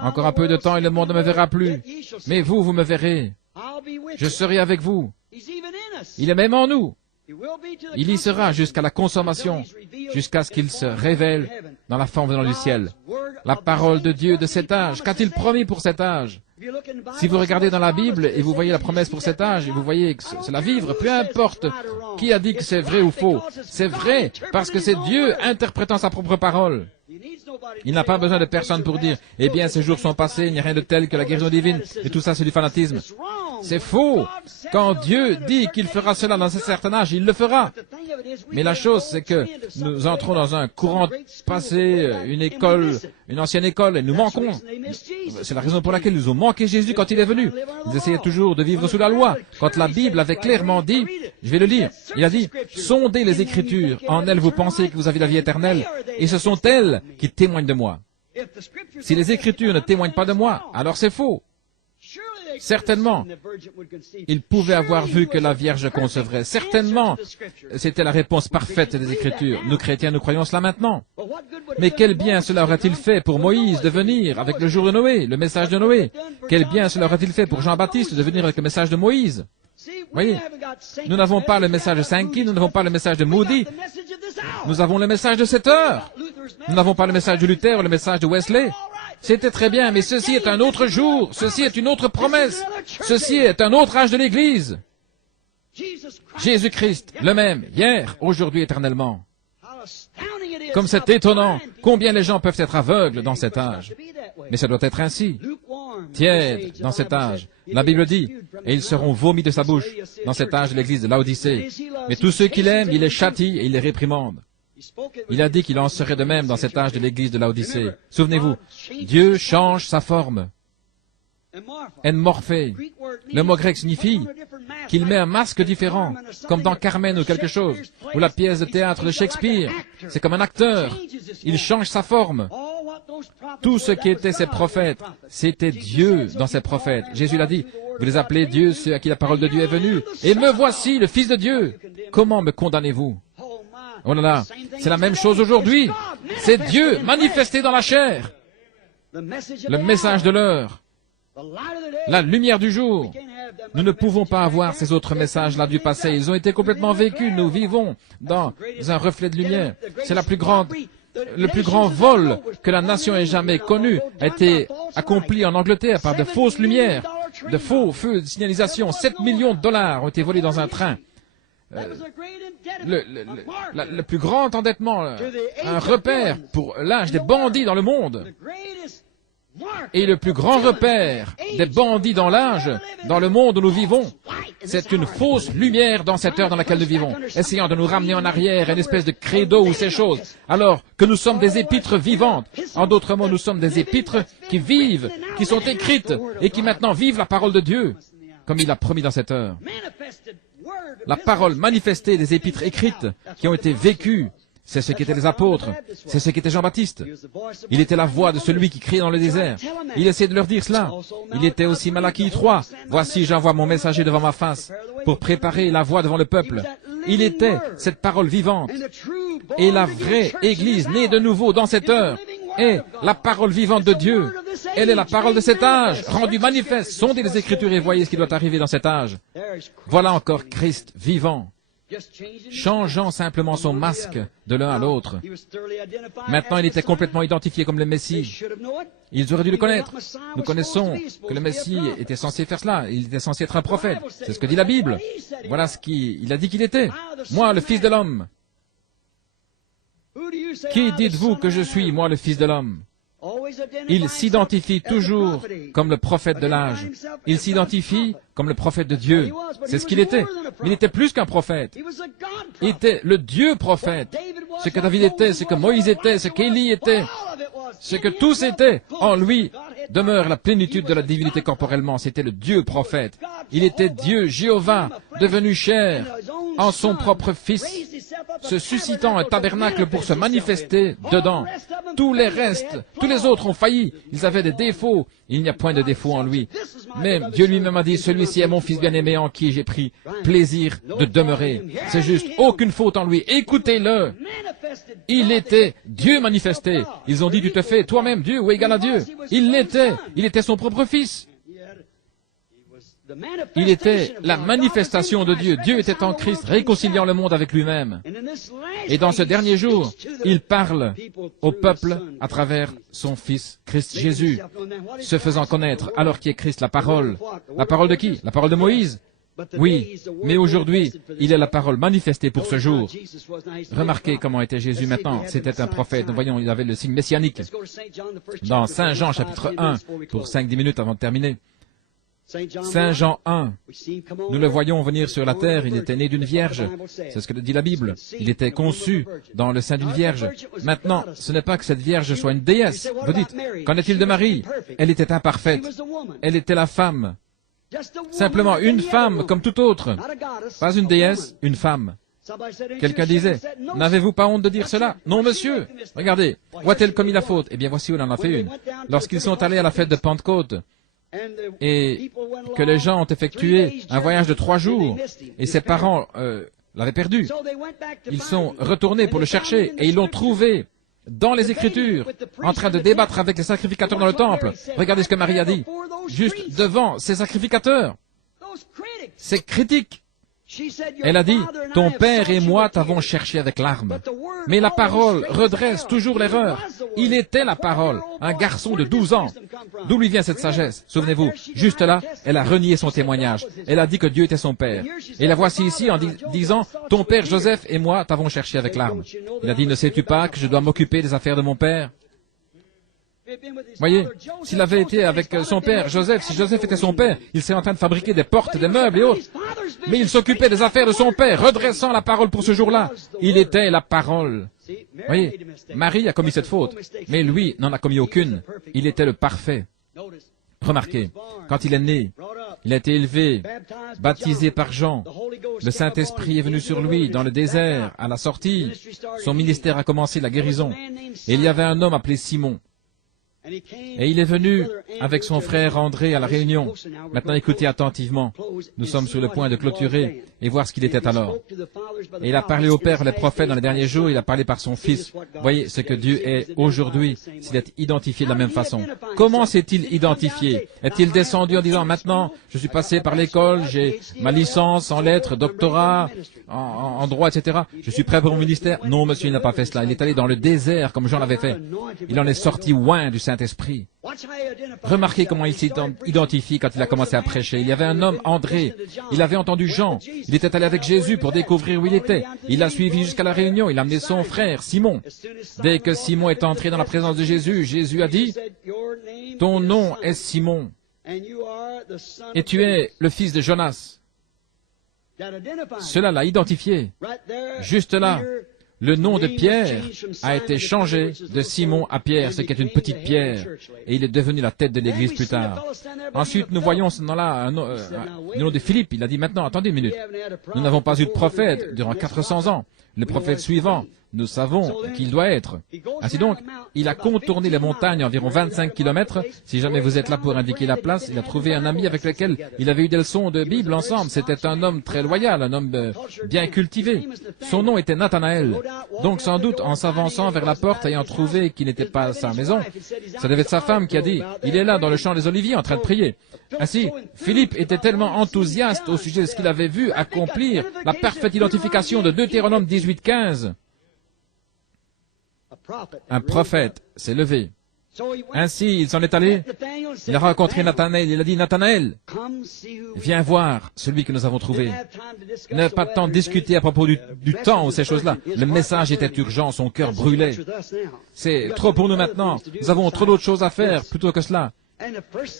Encore un peu de temps et le monde ne me verra plus. Mais vous, vous me verrez. Je serai avec vous. Il est même en nous. Il y sera jusqu'à la consommation, jusqu'à ce qu'il se révèle dans la forme venant du ciel. La parole de Dieu de cet âge, qu'a-t-il promis pour cet âge? Si vous regardez dans la Bible et vous voyez la promesse pour cet âge, et vous voyez que c'est la vivre, peu importe qui a dit que c'est vrai ou faux, c'est vrai parce que c'est Dieu interprétant sa propre parole. Il n'a pas besoin de personne pour dire, eh bien, ces jours sont passés, il n'y a rien de tel que la guérison divine, et tout ça c'est du fanatisme. C'est faux. Quand Dieu dit qu'il fera cela dans un certain âge, il le fera. Mais la chose, c'est que nous entrons dans un courant passé, une école, une ancienne école, et nous manquons. C'est la raison pour laquelle nous avons manqué Jésus quand il est venu. Ils essayaient toujours de vivre sous la loi. Quand la Bible avait clairement dit, je vais le lire, il a dit, sondez les Écritures, en elles vous pensez que vous avez la vie éternelle, et ce sont elles qui témoignent de moi. Si les Écritures ne témoignent pas de moi, alors c'est faux. Certainement, il pouvait avoir vu que la Vierge concevrait. Certainement, c'était la réponse parfaite des Écritures. Nous, chrétiens, nous croyons cela maintenant. Mais quel bien cela aurait-il fait pour Moïse de venir avec le jour de Noé, le message de Noé? Quel bien cela aurait-il fait pour Jean-Baptiste de venir avec le message de Moïse? Voyez, nous n'avons pas le message de Sankey, nous n'avons pas le message de Moody. Nous avons le message de cette heure. Nous n'avons pas le message de Luther ou le message de Wesley. C'était très bien, mais ceci est un autre jour, ceci est une autre promesse, ceci est un autre âge de l'Église. Comme c'est étonnant, combien les gens peuvent être aveugles dans cet âge. Mais ça doit être ainsi. Tiède dans cet âge. La Bible dit, et ils seront vomis de sa bouche dans cet âge de l'église de Laodicée. Mais tous ceux qui l'aiment, il les châtie et il les réprimande. Il a dit qu'il en serait de même dans cet âge de l'église de Laodicée. Souvenez-vous, Dieu change sa forme. Enmorphé. Le mot grec signifie qu'il met un masque différent, comme dans Carmen ou quelque chose, ou la pièce de théâtre de Shakespeare. C'est comme un acteur. Il change sa forme. Tout ce qui était ses prophètes, c'était Dieu dans ses prophètes. Jésus l'a dit, vous les appelez Dieu, ceux à qui la parole de Dieu est venue. Et me voici, le Fils de Dieu. Comment me condamnez-vous? Oh là là, c'est la même chose aujourd'hui. C'est Dieu manifesté dans la chair. Le message de l'heure. La lumière du jour. Nous ne pouvons pas avoir ces autres messages-là du passé. Ils ont été complètement vécus. Nous vivons dans un reflet de lumière. C'est le plus grand vol que la nation ait jamais connu a été accompli en Angleterre par de fausses lumières, de faux feux de signalisation. 7 millions de dollars ont été volés dans un train. Le plus grand endettement, un repère pour l'âge des bandits dans le monde. Et le plus grand repère des bandits dans l'âge, dans le monde où nous vivons, c'est une fausse lumière dans cette heure dans laquelle nous vivons, essayant de nous ramener en arrière à une espèce de credo ou ces choses, alors que nous sommes des épîtres vivantes. En d'autres mots, nous sommes des épîtres qui vivent, qui sont écrites et qui maintenant vivent la parole de Dieu, comme il l'a promis dans cette heure. La parole manifestée des épîtres écrites qui ont été vécues. C'est ce qu'étaient les apôtres, c'est ce qu'était Jean-Baptiste. Il était la voix de celui qui criait dans le désert. Il essayait de leur dire cela. Il était aussi Malachie 3. Voici, j'envoie mon messager devant ma face pour préparer la voie devant le peuple. Il était cette parole vivante. Et la vraie Église née de nouveau dans cette heure est la parole vivante de Dieu. Elle est la parole de cet âge, rendue manifeste. Sondez les Écritures et voyez ce qui doit arriver dans cet âge. Voilà encore Christ vivant, changeant simplement son masque de l'un à l'autre. Maintenant, il était complètement identifié comme le Messie. Ils auraient dû le connaître. Nous connaissons que le Messie était censé faire cela. Il était censé être un prophète. C'est ce que dit la Bible. Voilà ce qu'il a dit qu'il était. Moi, le Fils de l'homme. Qui dites-vous que je suis, moi, le Fils de l'homme? Il s'identifie toujours comme le prophète de l'âge. Il s'identifie comme le prophète de Dieu. C'est ce qu'il était. Mais il était plus qu'un prophète. Il était le Dieu prophète. Ce que David était, ce que Moïse était, ce qu'Élie était, ce que tous étaient. En lui demeure la plénitude de la divinité corporellement. C'était le Dieu prophète. Il était Dieu, Jéhovah, devenu chair en son propre Fils, se suscitant un tabernacle pour se manifester dedans. Tous les restes, tous les autres ont failli. Ils avaient des défauts. Il n'y a point de défaut en lui. Mais Dieu lui-même a dit, celui-ci est mon Fils bien-aimé en qui j'ai pris plaisir de demeurer. C'est juste, aucune faute en lui. Écoutez-le. Il était Dieu manifesté. Ils ont dit, tu te fais toi-même Dieu ou égal à Dieu. Il l'était. Il était son propre Fils. Il était la manifestation de Dieu. Dieu était en Christ, réconciliant le monde avec lui-même. Et dans ce dernier jour, il parle au peuple à travers son Fils, Christ Jésus, se faisant connaître, alors qui est Christ, la parole. La parole de qui? La parole de Moïse? Oui, mais aujourd'hui, il est la parole manifestée pour ce jour. Remarquez comment était Jésus maintenant. C'était un prophète. Nous voyons, il avait le signe messianique. Dans Saint Jean, chapitre 1, pour 5-10 minutes avant de terminer. Saint Jean 1, nous le voyons venir sur la terre, il était né d'une vierge, c'est ce que dit la Bible, il était conçu dans le sein d'une vierge. Maintenant, ce n'est pas que cette vierge soit une déesse, vous dites, qu'en est-il de Marie? Elle était imparfaite, elle était la femme, simplement une femme comme toute autre, pas une déesse, une femme. Quelqu'un disait, n'avez-vous pas honte de dire cela? Non, monsieur, regardez, voit-elle comme il a faute? Eh bien, voici où il en a fait une. Lorsqu'ils sont allés à la fête de Pentecôte, et que les gens ont effectué un voyage de 3 jours, et ses parents l'avaient perdu. Ils sont retournés pour le chercher, et ils l'ont trouvé dans les Écritures, en train de débattre avec les sacrificateurs dans le temple. Regardez ce que Marie a dit, juste devant ces sacrificateurs. Ces critiques Elle a dit, « Ton père et moi t'avons cherché avec larmes. » Mais la parole redresse toujours l'erreur. Il était la parole, un garçon de 12 ans. D'où lui vient cette sagesse? Souvenez-vous, juste là, elle a renié son témoignage. Elle a dit que Dieu était son père. Et la voici ici en disant, « Ton père Joseph et moi t'avons cherché avec larmes. » Il a dit, « Ne sais-tu pas que je dois m'occuper des affaires de mon père? » Voyez, s'il avait été avec son père, Joseph, si Joseph était son père, il serait en train de fabriquer des portes, des meubles et autres. Mais il s'occupait des affaires de son père, redressant la parole pour ce jour-là. Il était la parole. Voyez, Marie a commis cette faute, mais lui n'en a commis aucune. Il était le parfait. Remarquez, quand il est né, il a été élevé, baptisé par Jean. Le Saint-Esprit est venu sur lui dans le désert, à la sortie. Son ministère a commencé la guérison. Et il y avait un homme appelé Simon. Et il est venu avec son frère André à la réunion. Maintenant, écoutez attentivement. Nous sommes sur le point de clôturer et voir ce qu'il était alors. Et il a parlé au Père, les prophètes, dans les derniers jours, il a parlé par son Fils. Voyez ce que Dieu est aujourd'hui, s'il est identifié de la même façon. Comment s'est-il identifié? Est-il descendu en disant, maintenant, je suis passé par l'école, j'ai ma licence en lettres, doctorat, en droit, etc. Je suis prêt pour mon ministère? Non, monsieur, il n'a pas fait cela. Il est allé dans le désert, comme Jean l'avait fait. Il en est sorti loin du Saint-Esprit. Remarquez comment il s'est identifié quand il a commencé à prêcher. Il y avait un homme, André. Il avait entendu Jean. Il était allé avec Jésus pour découvrir où il était. Il l'a suivi jusqu'à la réunion. Il a amené son frère, Simon. Dès que Simon est entré dans la présence de Jésus, Jésus a dit, « Ton nom est Simon, et tu es le fils de Jonas. » Cela l'a identifié. Juste là, le nom de Pierre a été changé de Simon à Pierre, ce qui est une petite pierre, et il est devenu la tête de l'Église plus tard. Ensuite, nous voyons ce nom-là, le nom de Philippe. Il a dit, maintenant, attendez une minute, nous n'avons pas eu de prophète durant 400 ans. Le prophète suivant, nous savons qui il doit être. Ainsi donc, il a contourné les montagnes environ 25 kilomètres. Si jamais vous êtes là pour indiquer la place, il a trouvé un ami avec lequel il avait eu des leçons de Bible ensemble. C'était un homme très loyal, un homme bien cultivé. Son nom était Nathanaël. Donc sans doute, en s'avançant vers la porte, ayant trouvé qu'il n'était pas à sa maison, ça devait être sa femme qui a dit, « Il est là dans le champ des Oliviers en train de prier. » Ainsi, Philippe était tellement enthousiaste au sujet de ce qu'il avait vu accomplir, la parfaite identification de Deutéronome 18:15. Un prophète s'est levé. Ainsi, il s'en est allé. Il a rencontré Nathanaël. Il a dit, « Nathanaël, viens voir celui que nous avons trouvé. » Il n'avait pas de temps de discuter à propos du temps ou ces choses-là. Le message était urgent, son cœur brûlait. C'est trop pour nous maintenant. Nous avons trop d'autres choses à faire plutôt que cela.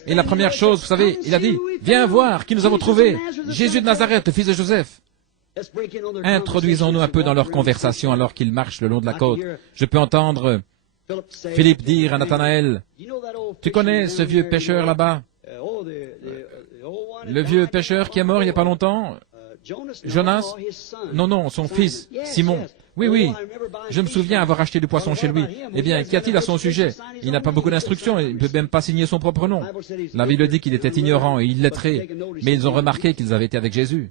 Et la première chose, vous savez, il a dit, « Viens voir qui nous avons trouvé. Jésus de Nazareth, le fils de Joseph. » Introduisons-nous un peu dans leur conversation alors qu'ils marchent le long de la côte. Je peux entendre Philippe dire à Nathanaël, « Tu connais ce vieux pêcheur là-bas? Le vieux pêcheur qui est mort il n'y a pas longtemps? Jonas? Non, non, son fils, Simon. Oui, oui, je me souviens avoir acheté du poisson chez lui. Eh bien, qu'y a-t-il à son sujet? Il n'a pas beaucoup d'instructions, il ne peut même pas signer son propre nom. La Bible dit qu'il était ignorant et illettré, mais ils ont remarqué qu'ils avaient été avec Jésus.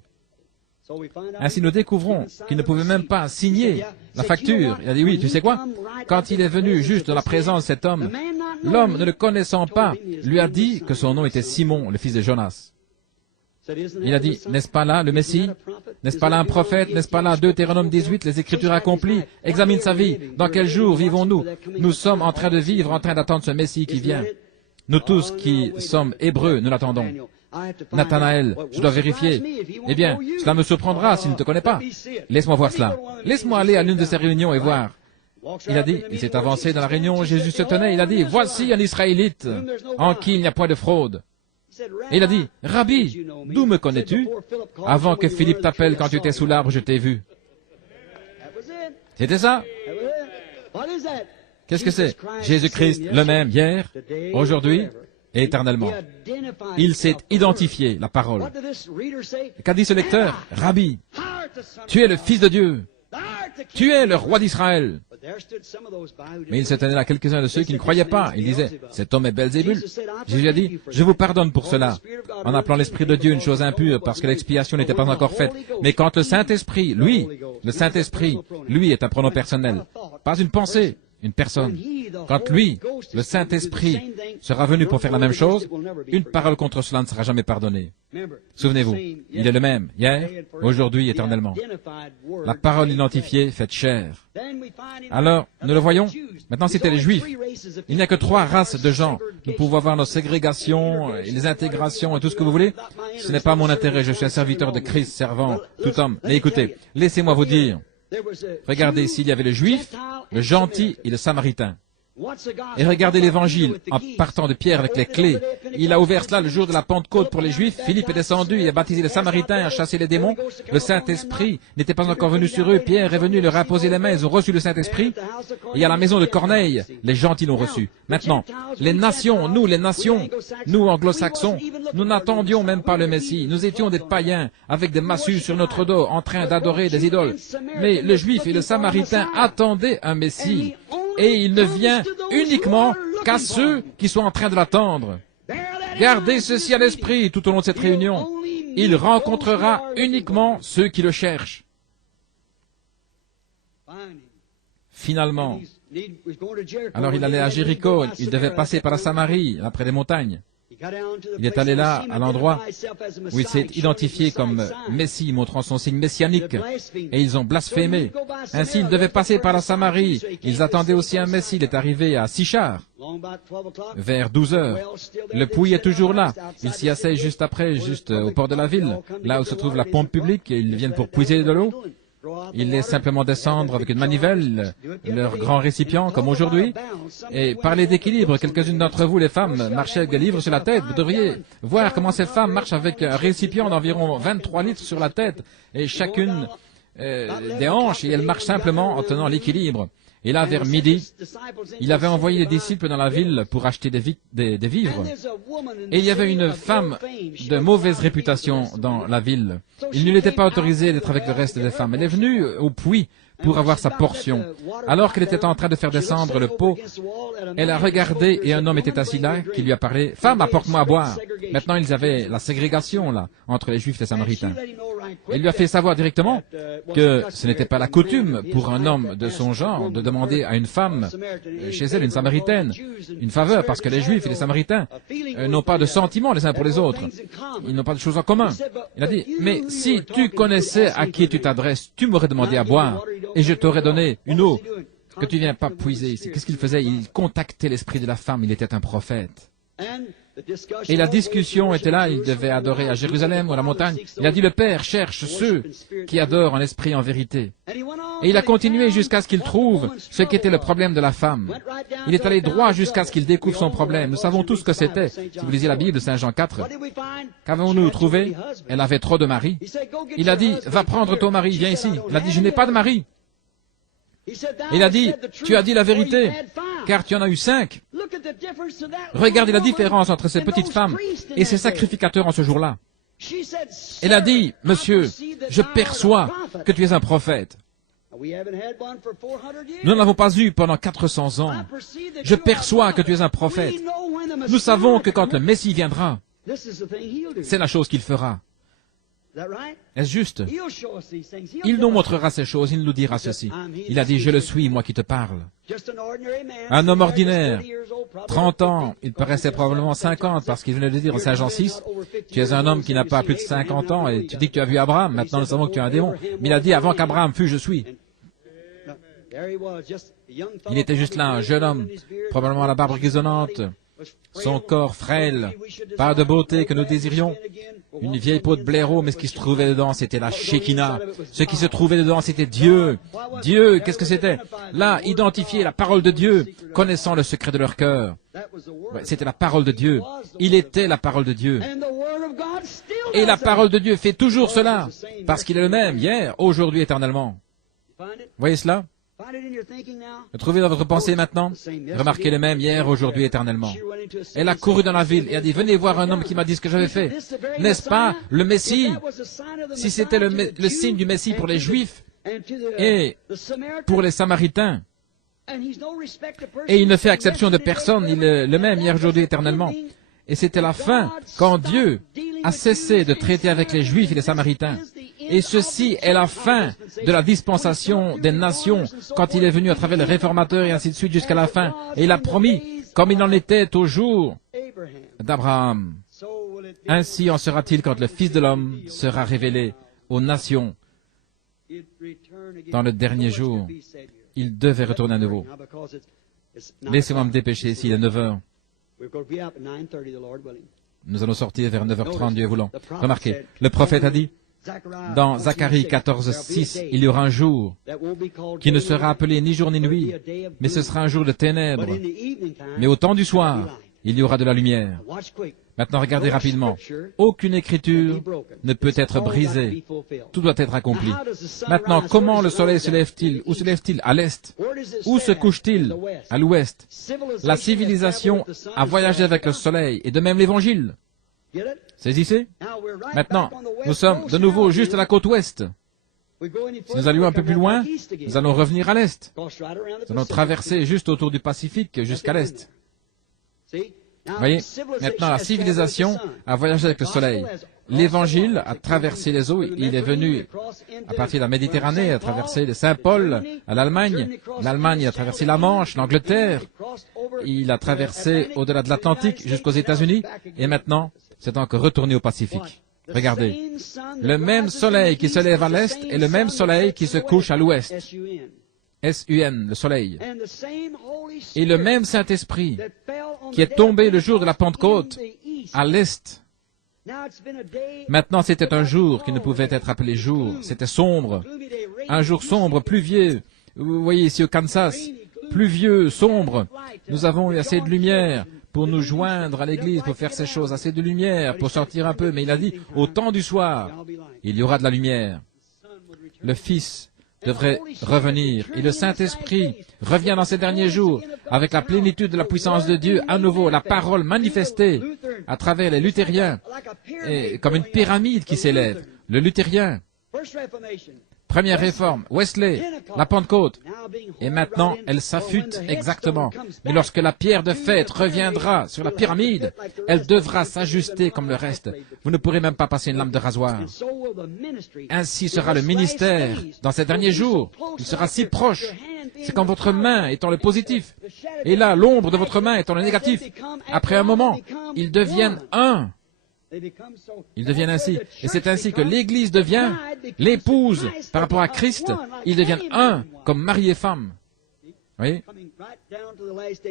Ainsi, nous découvrons qu'il ne pouvait même pas signer la facture. Il a dit, oui, tu sais quoi? Quand il est venu juste dans la présence de cet homme, l'homme, ne le connaissant pas, lui a dit que son nom était Simon, le fils de Jonas. Il a dit, n'est-ce pas là le Messie? N'est-ce pas là un prophète? N'est-ce pas là Deutéronome 18, les Écritures accomplies? Examine sa vie. Dans quel jour vivons-nous? Nous sommes en train de vivre, en train d'attendre ce Messie qui vient. Nous tous qui sommes hébreux, nous l'attendons. Nathanaël, je dois vérifier. Eh bien, cela me surprendra s'il ne te connaît pas. Laisse-moi voir cela. Laisse-moi aller à l'une de ces réunions et voir. Il a dit, il s'est avancé dans la réunion où Jésus se tenait, il a dit, voici un Israélite en qui il n'y a point de fraude. Et il a dit, Rabbi, d'où me connais-tu? Avant que Philippe t'appelle quand tu étais sous l'arbre, je t'ai vu. C'était ça? Qu'est-ce que c'est? Jésus-Christ, le même, hier, aujourd'hui et éternellement. Il s'est identifié, la parole. Qu'a dit ce lecteur? Rabbi, tu es le Fils de Dieu. Tu es le roi d'Israël. Mais il se tenait là quelques-uns de ceux qui ne croyaient pas. Il disait, cet homme est Belzébul. Jésus a dit, je vous pardonne pour cela, en appelant l'Esprit de Dieu une chose impure, parce que l'expiation n'était pas encore faite. Mais quand le Saint-Esprit, lui, est un pronom personnel, pas une pensée, une personne. Quand lui, le Saint-Esprit, sera venu pour faire la même chose, une parole contre cela ne sera jamais pardonnée. Souvenez-vous, il est le même, hier, aujourd'hui, éternellement. La parole identifiée, faite chair. Alors, nous le voyons, maintenant c'était les Juifs. Il n'y a que 3 races de gens. Nous pouvons avoir nos ségrégations, et les intégrations et tout ce que vous voulez. Ce n'est pas mon intérêt, je suis un serviteur de Christ, servant tout homme. Mais écoutez, laissez-moi vous dire, regardez, s'il y avait le Juif, le gentil et le Samaritain. Et regardez l'Évangile, en partant de Pierre avec les clés. Il a ouvert cela le jour de la Pentecôte pour les Juifs. Philippe est descendu, il a baptisé les Samaritains, a chassé les démons. Le Saint-Esprit n'était pas encore venu sur eux. Pierre est venu leur imposer les mains, ils ont reçu le Saint-Esprit. Et à la maison de Corneille, les gentils l'ont reçu. Maintenant, les nations, nous anglo-saxons, nous n'attendions même pas le Messie. Nous étions des païens, avec des massues sur notre dos, en train d'adorer des idoles. Mais le Juif et le Samaritain attendaient un Messie. Et il ne vient uniquement qu'à ceux qui sont en train de l'attendre. Gardez ceci à l'esprit tout au long de cette réunion. Il rencontrera uniquement ceux qui le cherchent. Finalement, alors il allait à Jéricho, il devait passer par la Samarie, après les montagnes. Il est allé là, à l'endroit où il s'est identifié comme Messie, montrant son signe messianique, et ils ont blasphémé. Ainsi, il devait passer par la Samarie. Ils attendaient aussi un Messie. Il est arrivé à Sichar, vers 12 heures. Le puits est toujours là. Il s'y asseye juste après, juste au port de la ville, là où se trouve la pompe publique, et ils viennent pour puiser de l'eau. Ils laissent simplement descendre avec une manivelle leur grand récipient, comme aujourd'hui. Et parler d'équilibre, quelques-unes d'entre vous, les femmes, marchez avec des livres sur la tête. Vous devriez voir comment ces femmes marchent avec un récipient d'environ 23 litres sur la tête, et chacune des hanches, et elles marchent simplement en tenant l'équilibre. Et là, vers midi, il avait envoyé les disciples dans la ville pour acheter des vivres. Et il y avait une femme de mauvaise réputation dans la ville. Il ne lui était pas autorisé d'être avec le reste des femmes. Elle est venue au puits pour avoir sa portion. Alors qu'elle était en train de faire descendre le pot, elle a regardé et un homme était assis là qui lui a parlé. « Femme, apporte-moi à boire. » Maintenant, ils avaient la ségrégation là entre les Juifs et les Samaritains. Elle lui a fait savoir directement que ce n'était pas la coutume pour un homme de son genre de demander à une femme chez elle, une Samaritaine, une faveur, parce que les Juifs et les Samaritains n'ont pas de sentiments les uns pour les autres. Ils n'ont pas de choses en commun. Il a dit, mais si tu connaissais à qui tu t'adresses, tu m'aurais demandé à boire et je t'aurais donné une eau que tu viens pas puiser ici. Qu'est-ce qu'il faisait? Il contactait l'esprit de la femme, il était un prophète. Et la discussion était là, il devait adorer à Jérusalem ou à la montagne. Il a dit, le Père cherche ceux qui adorent en esprit et en vérité. Et il a continué jusqu'à ce qu'il trouve ce qui était le problème de la femme. Il est allé droit jusqu'à ce qu'il découvre son problème. Nous savons tous ce que c'était. Si vous lisez la Bible, Saint Jean 4, qu'avons-nous trouvé? Elle avait trop de maris. Il a dit, va prendre ton mari, viens ici. Elle a dit, je n'ai pas de mari. Il a dit, tu as dit la vérité, car tu en as eu 5. Regardez la différence entre ces petites femmes et ces sacrificateurs en ce jour-là. Elle a dit, monsieur, je perçois que tu es un prophète. Nous n'en avons pas eu pendant 400 ans. Je perçois que tu es un prophète. Nous savons que quand le Messie viendra, c'est la chose qu'il fera. Est-ce juste? Il nous montrera ces choses, il nous dira ceci. Il a dit, je le suis, moi qui te parle. Un homme ordinaire, 30 ans, il paraissait probablement 50, parce qu'il venait de dire en Saint Jean 6, tu es un homme qui n'a pas plus de 50 ans, et tu dis que tu as vu Abraham, maintenant nous savons que tu es un démon. Mais il a dit, avant qu'Abraham fût, je suis. Il était juste là, un jeune homme, probablement à la barbe grisonnante, son corps frêle, pas de beauté que nous désirions, une vieille peau de blaireau, mais ce qui se trouvait dedans, c'était la Shekinah. Ce qui se trouvait dedans, c'était Dieu. Dieu, qu'est-ce que c'était? Là, identifier la parole de Dieu, connaissant le secret de leur cœur. Ouais, c'était la parole de Dieu. Il était la parole de Dieu. Et la parole de Dieu fait toujours cela, parce qu'il est le même, hier, aujourd'hui, éternellement. Voyez cela? Le trouvez dans votre pensée maintenant? Remarquez le même hier, aujourd'hui, éternellement. Elle a couru dans la ville et a dit, venez voir un homme qui m'a dit ce que j'avais fait. N'est-ce pas le Messie? Si c'était le signe du Messie pour les Juifs et pour les Samaritains, et il ne fait exception de personne, il est le même hier, aujourd'hui, éternellement. Et c'était la fin, quand Dieu a cessé de traiter avec les Juifs et les Samaritains. Et ceci est la fin de la dispensation des nations, quand il est venu à travers les réformateurs et ainsi de suite jusqu'à la fin. Et il a promis, comme il en était au jour d'Abraham. Ainsi en sera-t-il quand le Fils de l'homme sera révélé aux nations. Dans le dernier jour, il devait retourner à nouveau. Laissez-moi me dépêcher ici, il est 9 heures. Nous allons sortir vers 9h30, Dieu voulant. Remarquez, le prophète a dit, dans Zacharie 14:6, il y aura un jour qui ne sera appelé ni jour ni nuit, mais ce sera un jour de ténèbres. Mais au temps du soir, il y aura de la lumière. Maintenant, regardez rapidement. Aucune écriture ne peut être brisée. Tout doit être accompli. Maintenant, comment le soleil se lève-t-il? Où se lève-t-il? À l'est. Où se couche-t-il? À l'ouest. La civilisation a voyagé avec le soleil, et de même l'évangile. Saisissez? Maintenant, nous sommes de nouveau juste à la côte ouest. Si nous allions un peu plus loin, nous allons revenir à l'est. Nous allons traverser juste autour du Pacifique jusqu'à l'est. Vous voyez, maintenant la civilisation a voyagé avec le soleil. L'Évangile a traversé les eaux, il est venu à partir de la Méditerranée, a traversé le Saint-Paul à l'Allemagne. L'Allemagne a traversé la Manche, l'Angleterre. Il a traversé au-delà de l'Atlantique jusqu'aux États-Unis. Et maintenant, c'est encore retourné au Pacifique. Regardez, le même soleil qui se lève à l'est est le même soleil qui se couche à l'ouest. S-U-N, le soleil. Et le même Saint-Esprit qui est tombé le jour de la Pentecôte à l'est. Maintenant, c'était un jour qui ne pouvait être appelé jour. C'était sombre. Un jour sombre, pluvieux. Vous voyez ici au Kansas, pluvieux, sombre. Nous avons eu assez de lumière pour nous joindre à l'église, pour faire ces choses, assez de lumière pour sortir un peu. Mais il a dit, au temps du soir, il y aura de la lumière. Le Fils devrait revenir. Et le Saint-Esprit revient dans ces derniers jours avec la plénitude de la puissance de Dieu, à nouveau, la parole manifestée à travers les luthériens, et comme une pyramide qui s'élève. Le luthérien, première réforme, Wesley, la Pentecôte, et maintenant elle s'affûte exactement. Mais lorsque la pierre de fête reviendra sur la pyramide, elle devra s'ajuster comme le reste. Vous ne pourrez même pas passer une lame de rasoir. Ainsi sera le ministère dans ces derniers jours. Il sera si proche. C'est quand votre main est dans le positif, et là l'ombre de votre main est dans le négatif. Après un moment, ils deviennent un. Ils deviennent ainsi. Et c'est ainsi que l'Église devient l'épouse par rapport à Christ. Ils deviennent un, comme mari et femme. Vous voyez?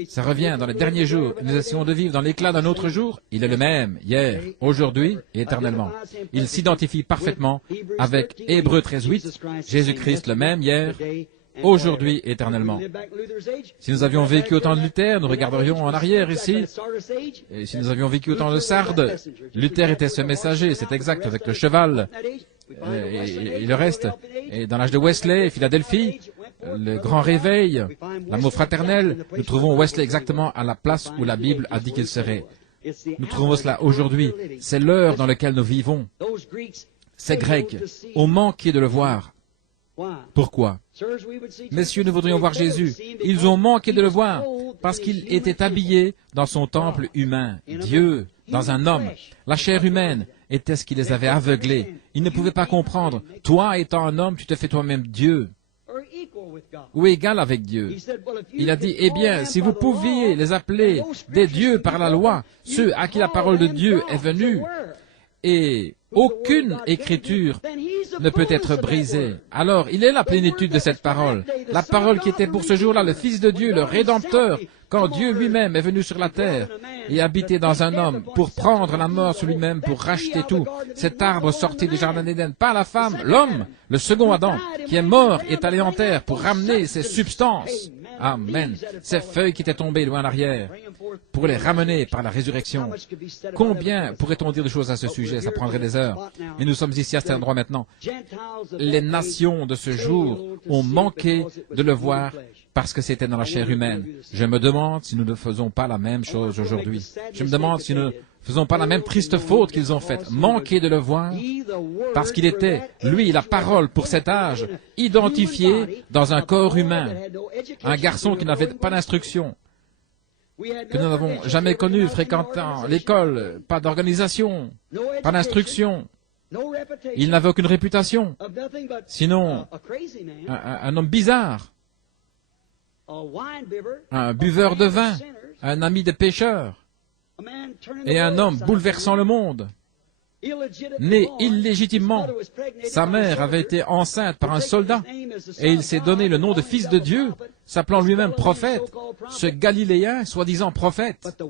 Ça revient dans les derniers jours. Nous essayons de vivre dans l'éclat d'un autre jour. Il est le même, hier, aujourd'hui et éternellement. Il s'identifie parfaitement avec Hébreux 13:8. Jésus-Christ le même, hier, aujourd'hui, éternellement. Si nous avions vécu au temps de Luther, nous regarderions en arrière ici. Et si nous avions vécu au temps de Sardes, Luther était ce messager, c'est exact, avec le cheval et le reste. Et dans l'âge de Wesley, Philadelphie, le grand réveil, l'amour fraternel, nous trouvons Wesley exactement à la place où la Bible a dit qu'il serait. Nous trouvons cela aujourd'hui. C'est l'heure dans laquelle nous vivons. Ces Grecs ont manqué de le voir. Pourquoi? Messieurs, nous voudrions voir Jésus. Ils ont manqué de le voir parce qu'il était habillé dans son temple humain. Dieu, dans un homme. La chair humaine était ce qui les avait aveuglés. Ils ne pouvaient pas comprendre. Toi, étant un homme, tu te fais toi-même Dieu. Ou égal avec Dieu. Il a dit, eh bien, si vous pouviez les appeler des dieux par la loi, ceux à qui la parole de Dieu est venue, et aucune écriture ne peut être brisée. Alors, il est la plénitude de cette parole. La parole qui était pour ce jour-là le Fils de Dieu, le Rédempteur, quand Dieu lui-même est venu sur la terre et habité dans un homme pour prendre la mort sur lui-même, pour racheter tout. Cet arbre sorti du jardin d'Éden, pas la femme, l'homme, le second Adam, qui est mort et est allé en terre pour ramener ses substances. Amen. Ces feuilles qui étaient tombées loin en arrière, pour les ramener par la résurrection. Combien pourrait-on dire de choses à ce sujet? Ça prendrait des heures. Mais nous sommes ici à cet endroit maintenant. Les nations de ce jour ont manqué de le voir parce que c'était dans la chair humaine. Je me demande si nous ne faisons pas la même chose aujourd'hui. Je me demande si nous ne faisons pas la même triste faute qu'ils ont faite. Manquer de le voir parce qu'il était, lui, la parole pour cet âge, identifié dans un corps humain. Un garçon qui n'avait pas d'instruction, que nous n'avons jamais connu, fréquentant l'école, pas d'organisation, pas d'instruction. Il n'avait aucune réputation, sinon un homme bizarre, un buveur de vin, un ami des pécheurs, et un homme bouleversant le monde. Né illégitimement, sa mère avait été enceinte par un soldat, et il s'est donné le nom de Fils de Dieu, s'appelant lui-même prophète, ce Galiléen soi-disant prophète.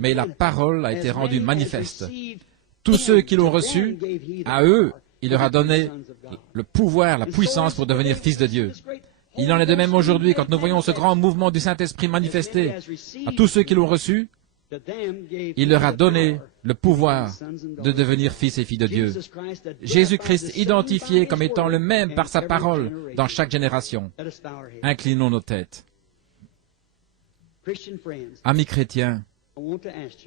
Mais la parole a été rendue manifeste. Tous ceux qui l'ont reçu, à eux, il leur a donné le pouvoir, la puissance pour devenir fils de Dieu. Il en est de même aujourd'hui quand nous voyons ce grand mouvement du Saint-Esprit manifesté. À tous ceux qui l'ont reçu, il leur a donné le pouvoir de devenir fils et filles de Dieu. Jésus-Christ identifié comme étant le même par sa parole dans chaque génération. Inclinons nos têtes. Amis chrétiens,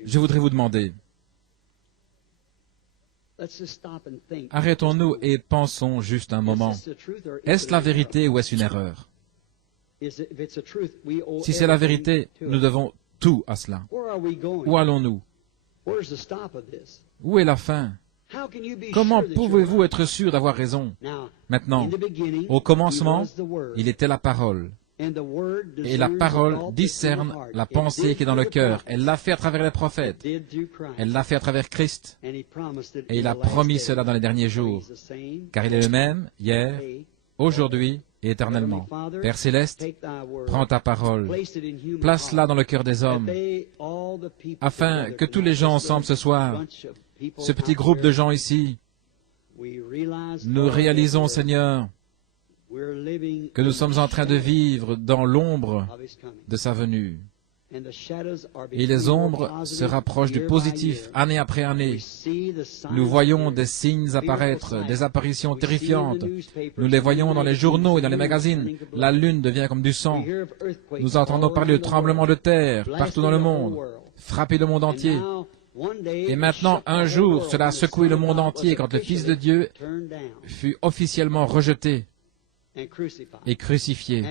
je voudrais vous demander, arrêtons-nous et pensons juste un moment. Est-ce la vérité ou est-ce une erreur? Si c'est la vérité, nous devons tout à cela. Où allons-nous? Où est la fin? Comment pouvez-vous être sûr d'avoir raison? Maintenant, au commencement, il était la parole. Et la parole discerne la pensée qui est dans le cœur. Elle l'a fait à travers les prophètes. Elle l'a fait à travers Christ. Et il a promis cela dans les derniers jours. Car il est le même, hier, aujourd'hui et éternellement. Père Céleste, prends ta parole, place-la dans le cœur des hommes, afin que tous les gens ensemble ce soir, ce petit groupe de gens ici, nous réalisons, Seigneur, que nous sommes en train de vivre dans l'ombre de sa venue. Et les ombres se rapprochent du positif année après année. Nous voyons des signes apparaître, des apparitions terrifiantes. Nous les voyons dans les journaux et dans les magazines. La lune devient comme du sang. Nous entendons parler de tremblements de terre partout dans le monde, frapper le monde entier. Et maintenant, un jour, cela a secoué le monde entier quand le Fils de Dieu fut officiellement rejeté et crucifié.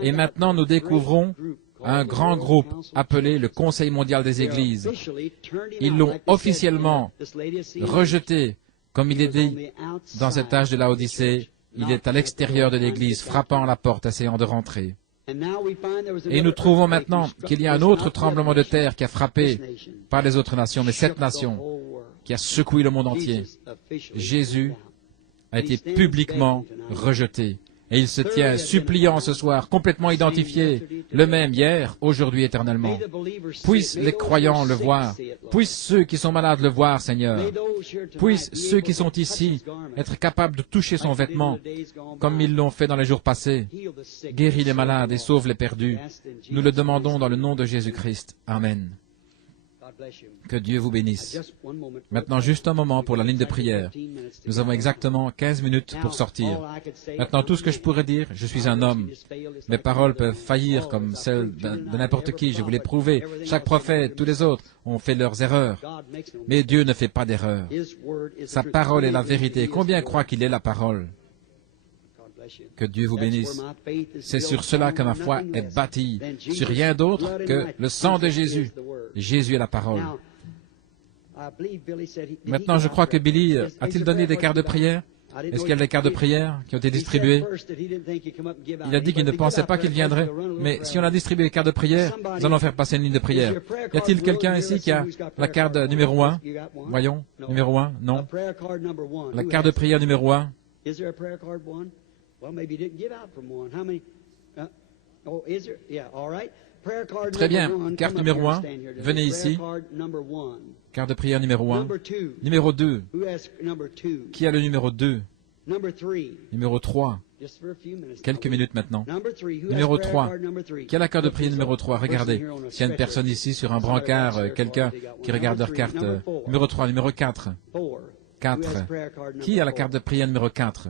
Et maintenant, nous découvrons un grand groupe appelé le Conseil mondial des Églises. Ils l'ont officiellement rejeté, comme il est dit dans cet âge de la Odyssée. Il est à l'extérieur de l'Église, frappant à la porte, essayant de rentrer. Et nous trouvons maintenant qu'il y a un autre tremblement de terre qui a frappé, pas les autres nations, mais cette nation, qui a secoué le monde entier. Jésus a été publiquement rejeté. Et il se tient suppliant ce soir, complètement identifié, le même hier, aujourd'hui, éternellement. Puissent les croyants le voir, puissent ceux qui sont malades le voir, Seigneur. Puissent ceux qui sont ici être capables de toucher son vêtement, comme ils l'ont fait dans les jours passés. Guéris les malades et sauve les perdus. Nous le demandons dans le nom de Jésus-Christ. Amen. Que Dieu vous bénisse. Maintenant, juste un moment pour la ligne de prière. Nous avons exactement 15 minutes pour sortir. Maintenant, tout ce que je pourrais dire, je suis un homme. Mes paroles peuvent faillir comme celles de n'importe qui, je vous l'ai prouvé. Chaque prophète, tous les autres ont fait leurs erreurs. Mais Dieu ne fait pas d'erreur. Sa parole est la vérité. Combien croient qu'il est la parole? Que Dieu vous bénisse. C'est sur cela que ma foi est bâtie, sur rien d'autre que le sang de Jésus. Jésus est la parole. Maintenant, je crois que Billy, a-t-il donné des cartes de prière? Est-ce qu'il y a des cartes de prière qui ont été distribuées? Il a dit qu'il ne pensait pas qu'il viendrait, mais si on a distribué les cartes de prière, nous allons faire passer une ligne de prière. Y a-t-il quelqu'un ici qui a la carte numéro 1? Voyons, numéro 1, non. La carte de prière numéro 1. Très bien. Carte numéro 1. Venez ici. Carte de prière numéro 1. Numéro 2. Qui a le numéro 2? Numéro 3. Quelques minutes maintenant. Numéro 3. Qui a la carte de prière numéro 3? Regardez. S'il y a une personne ici sur un brancard, quelqu'un qui regarde leur carte. Numéro 3. Numéro 4. 4. Qui a la carte de prière numéro 4?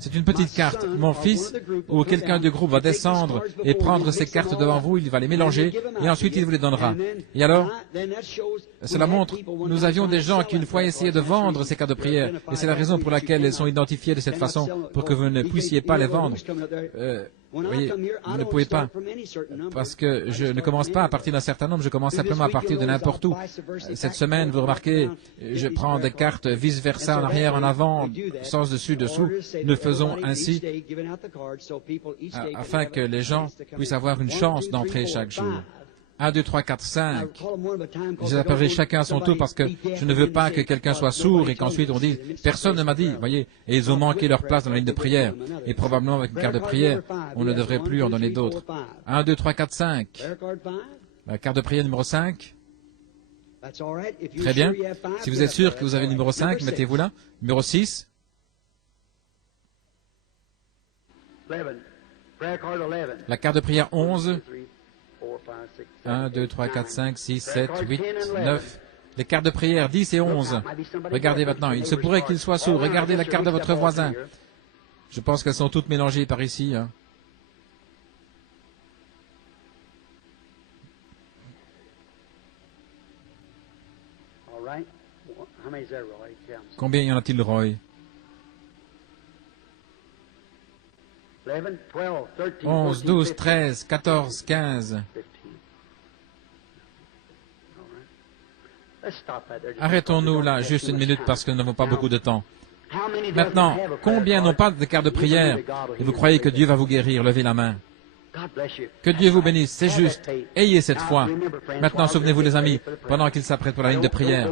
C'est une petite carte. Mon fils ou quelqu'un du groupe va descendre et prendre ces cartes devant vous, il va les mélanger et ensuite il vous les donnera. Et alors, cela montre, nous avions des gens qui une fois essayaient de vendre ces cartes de prière et c'est la raison pour laquelle elles sont identifiées de cette façon, pour que vous ne puissiez pas les vendre. Vous voyez, vous ne pouvez pas, parce que je ne commence pas à partir d'un certain nombre, je commence simplement à partir de n'importe où. Cette semaine, vous remarquez, je prends des cartes vice-versa, en arrière, en avant, sens dessus, dessous. Nous faisons ainsi afin que les gens puissent avoir une chance d'entrer chaque jour. 1, 2, 3, 4, 5. Je les appellerai chacun à son tour parce que je ne veux pas que quelqu'un soit sourd et qu'ensuite on dise « Personne ne m'a dit ». Voyez, et ils ont manqué leur place dans la ligne de prière. Et probablement avec une carte de prière, on ne devrait plus en donner d'autres. 1, 2, 3, 4, 5. La carte de prière numéro 5. Très bien. Si vous êtes sûr que vous avez le numéro 5, mettez-vous là. Numéro 6. 11. La carte de prière 11. 1, 2, 3, 4, 5, 6, 7, 8, 9. Les cartes de prière 10 et 11. Regardez maintenant, il se pourrait qu'il soit sourd. Regardez la carte de votre voisin. Je pense qu'elles sont toutes mélangées par ici. Hein. Combien y en a-t-il, Roy? 11, 12, 13, 14, 15. Arrêtons-nous là juste une minute parce que nous n'avons pas beaucoup de temps. Maintenant, combien n'ont pas de carte de prière et vous croyez que Dieu va vous guérir? Levez la main. Que Dieu vous bénisse, c'est juste. Ayez cette foi. Maintenant, souvenez-vous les amis, pendant qu'ils s'apprêtent pour la ligne de prière,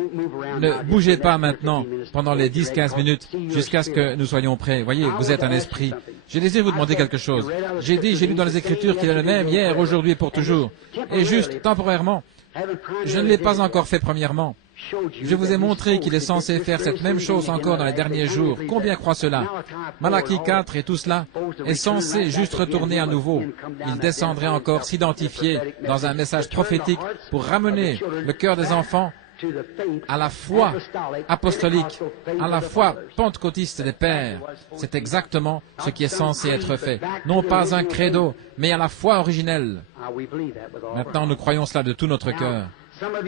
ne bougez pas maintenant pendant les 10-15 minutes jusqu'à ce que nous soyons prêts. Voyez, vous êtes un esprit. Je désire vous demander quelque chose. J'ai lu dans les Écritures qu'il est le même hier, aujourd'hui et pour toujours. Et juste, temporairement, je ne l'ai pas encore fait premièrement. Je vous ai montré qu'il est censé faire cette même chose encore dans les derniers jours. Combien croient cela? Malachie 4 et tout cela est censé juste retourner à nouveau. Il descendrait encore s'identifier dans un message prophétique pour ramener le cœur des enfants à la foi apostolique, à la foi pentecôtiste des pères. C'est exactement ce qui est censé être fait. Non pas un credo, mais à la foi originelle. Maintenant, nous croyons cela de tout notre cœur.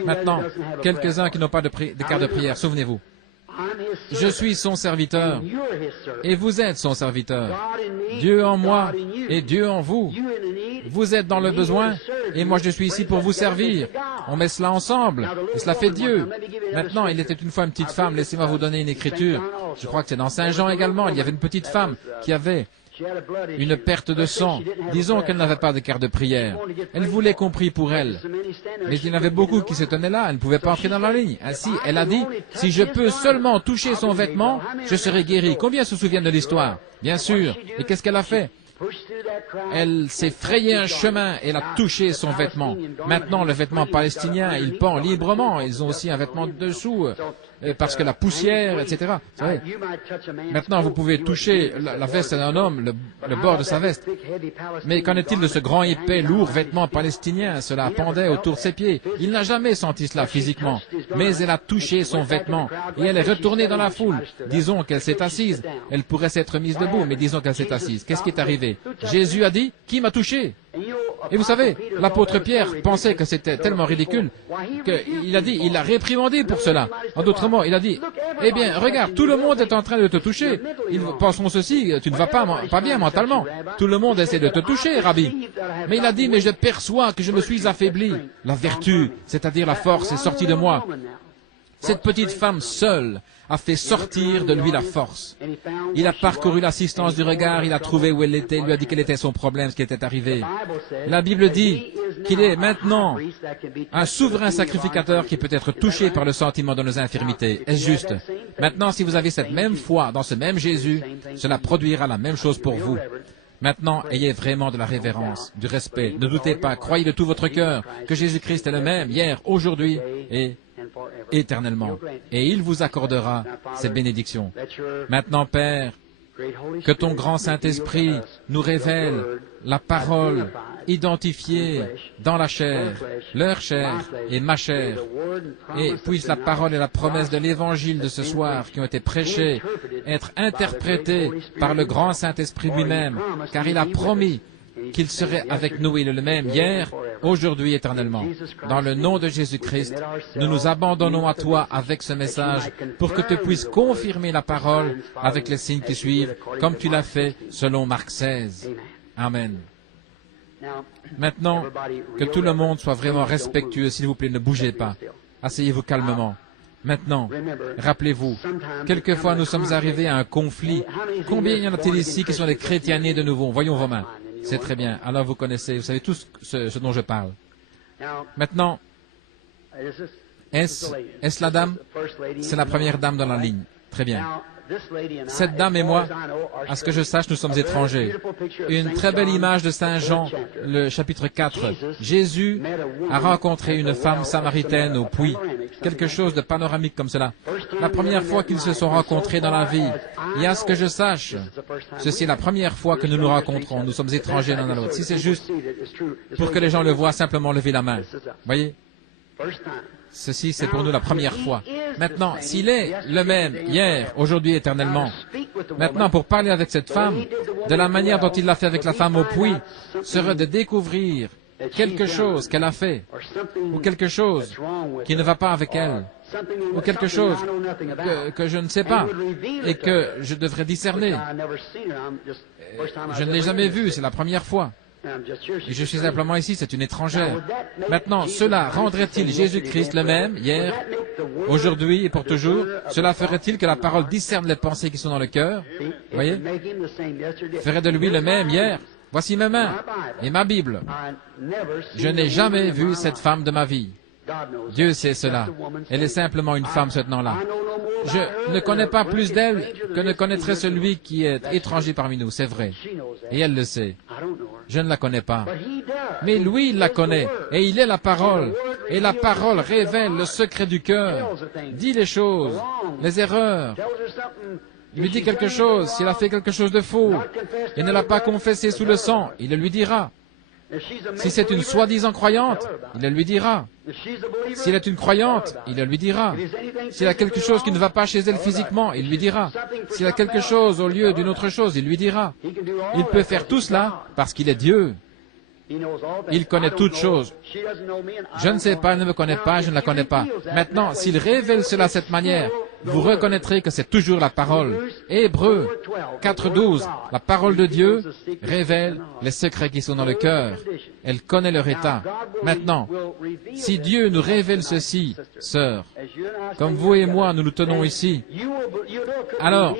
Maintenant, quelques-uns qui n'ont pas de carte de prière, souvenez-vous. Je suis son serviteur et vous êtes son serviteur. Dieu en moi et Dieu en vous. Vous êtes dans le besoin et moi je suis ici pour vous servir. On met cela ensemble et cela fait Dieu. Maintenant, il était une fois une petite femme, laissez-moi vous donner une écriture. Je crois que c'est dans Saint Jean également, il y avait une petite femme qui avait une perte de sang. Disons qu'elle n'avait pas de carte de prière. Elle voulait qu'on prie pour elle. Mais il y en avait beaucoup qui se tenaient là, elle ne pouvait pas entrer dans la ligne. Ainsi, elle a dit, si je peux seulement toucher son vêtement, je serai guérie. Combien se souviennent de l'histoire? Bien sûr. Et qu'est-ce qu'elle a fait? Elle s'est frayé un chemin et elle a touché son vêtement. Maintenant, le vêtement palestinien, il pend librement. Ils ont aussi un vêtement dessous, parce que la poussière, etc. Vous savez. Maintenant, vous pouvez toucher la veste d'un homme, le bord de sa veste. Mais qu'en est-il de ce grand épais, lourd vêtement palestinien? Cela pendait autour de ses pieds. Il n'a jamais senti cela physiquement. Mais elle a touché son vêtement et elle est retournée dans la foule. Disons qu'elle s'est assise. Elle pourrait s'être mise debout, mais disons qu'elle s'est assise. Qu'est-ce qui est arrivé? Jésus a dit, qui m'a touché? Et vous savez, l'apôtre Pierre pensait que c'était tellement ridicule qu'il a dit, il l'a réprimandé pour cela. En d'autres mots, il a dit, eh bien, regarde, tout le monde est en train de te toucher. Ils penseront ceci, tu ne vas pas bien mentalement. Tout le monde essaie de te toucher, Rabbi. Mais il a dit, mais je perçois que je me suis affaibli. La vertu, c'est-à-dire la force, est sortie de moi. Cette petite femme seule a fait sortir de lui la force. Il a parcouru l'assistance du regard, il a trouvé où elle était, il lui a dit quel était son problème, ce qui était arrivé. La Bible dit qu'il est maintenant un souverain sacrificateur qui peut être touché par le sentiment de nos infirmités. Est-ce juste? Maintenant, si vous avez cette même foi dans ce même Jésus, cela produira la même chose pour vous. Maintenant, ayez vraiment de la révérence, du respect. Ne doutez pas, croyez de tout votre cœur que Jésus-Christ est le même hier, aujourd'hui et éternellement. Et il vous accordera ces bénédictions. Maintenant, Père, que ton grand Saint-Esprit nous révèle la parole identifiée dans la chair, leur chair et ma chair, et puisse la parole et la promesse de l'Évangile de ce soir qui ont été prêchés être interprétés par le grand Saint-Esprit lui-même, car il a promis qu'il serait avec nous, il est le même hier, aujourd'hui, éternellement. Dans le nom de Jésus-Christ, nous nous abandonnons à toi avec ce message pour que tu puisses confirmer la parole avec les signes qui suivent, comme tu l'as fait selon Marc 16. Amen. Maintenant, que tout le monde soit vraiment respectueux, s'il vous plaît, ne bougez pas. Asseyez-vous calmement. Maintenant, rappelez-vous, quelquefois nous sommes arrivés à un conflit. Combien y en a-t-il ici qui sont des chrétiens nés de nouveau? Voyons vos mains. C'est très bien. Alors vous connaissez, vous savez tout ce dont je parle. Maintenant, est-ce la dame? C'est la première dame dans la ligne. Très bien. Cette dame et moi, à ce que je sache, nous sommes étrangers. Une très belle image de Saint Jean, le chapitre 4. Jésus a rencontré une femme samaritaine au puits. Quelque chose de panoramique comme cela. La première fois qu'ils se sont rencontrés dans la vie. Et à ce que je sache, ceci est la première fois que nous nous rencontrons. Nous sommes étrangers l'un à l'autre. Si c'est juste pour que les gens le voient, simplement levez la main. Voyez? Ceci, c'est pour nous la première fois. Maintenant, s'il est le même hier, aujourd'hui, éternellement, maintenant, pour parler avec cette femme, de la manière dont il l'a fait avec la femme au puits, serait de découvrir quelque chose qu'elle a fait, ou quelque chose qui ne va pas avec elle, ou quelque chose que je ne sais pas, et que je devrais discerner. Je ne l'ai jamais vue, c'est la première fois. Et je suis simplement ici, c'est une étrangère. Maintenant, cela rendrait-il Jésus-Christ le même, hier, aujourd'hui et pour toujours? Cela ferait-il que la parole discerne les pensées qui sont dans le cœur? Voyez? Ferait de lui le même, hier? Voici mes mains et ma Bible. Je n'ai jamais vu cette femme de ma vie. Dieu sait cela. Elle est simplement une femme ce temps-là. Je ne connais pas plus d'elle que ne connaîtrait celui qui est étranger parmi nous, c'est vrai. Et elle le sait. Je ne la connais pas. Mais lui, il la connaît. Et il est la parole. Et la parole révèle le secret du cœur. Dit les choses, les erreurs. Il lui dit quelque chose. S'il a fait quelque chose de faux et ne l'a pas confessé sous le sang, il le lui dira. Si c'est une soi-disant croyante, il le lui dira. Si elle est une croyante, il le lui dira. S'il y a quelque chose qui ne va pas chez elle physiquement, il lui dira. S'il y a quelque chose au lieu d'une autre chose, il lui dira. Il peut faire tout cela parce qu'il est Dieu. Il connaît toutes choses. Je ne sais pas, elle ne me connaît pas, je ne la connais pas. Maintenant, s'il révèle cela de cette manière, vous reconnaîtrez que c'est toujours la parole. Hébreux 4.12, la parole de Dieu révèle les secrets qui sont dans le cœur. Elle connaît leur état. Maintenant, si Dieu nous révèle ceci, sœurs, comme vous et moi, nous nous tenons ici, alors,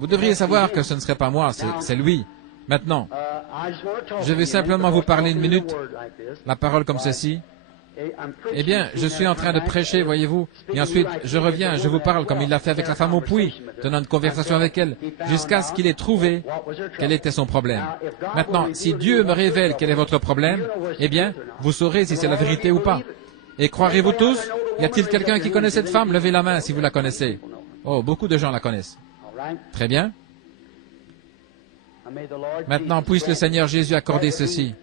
vous devriez savoir que ce ne serait pas moi, c'est lui. Maintenant, je vais simplement vous parler une minute, la parole comme ceci. Eh bien, je suis en train de prêcher, voyez-vous, et ensuite, je reviens, je vous parle comme il l'a fait avec la femme au puits, tenant une conversation avec elle, jusqu'à ce qu'il ait trouvé quel était son problème. Maintenant, si Dieu me révèle quel est votre problème, eh bien, vous saurez si c'est la vérité ou pas. Et croirez-vous tous? Y a-t-il quelqu'un qui connaît cette femme? Levez la main si vous la connaissez. Oh, beaucoup de gens la connaissent. Très bien. Maintenant, puisse le Seigneur Jésus accorder ceci.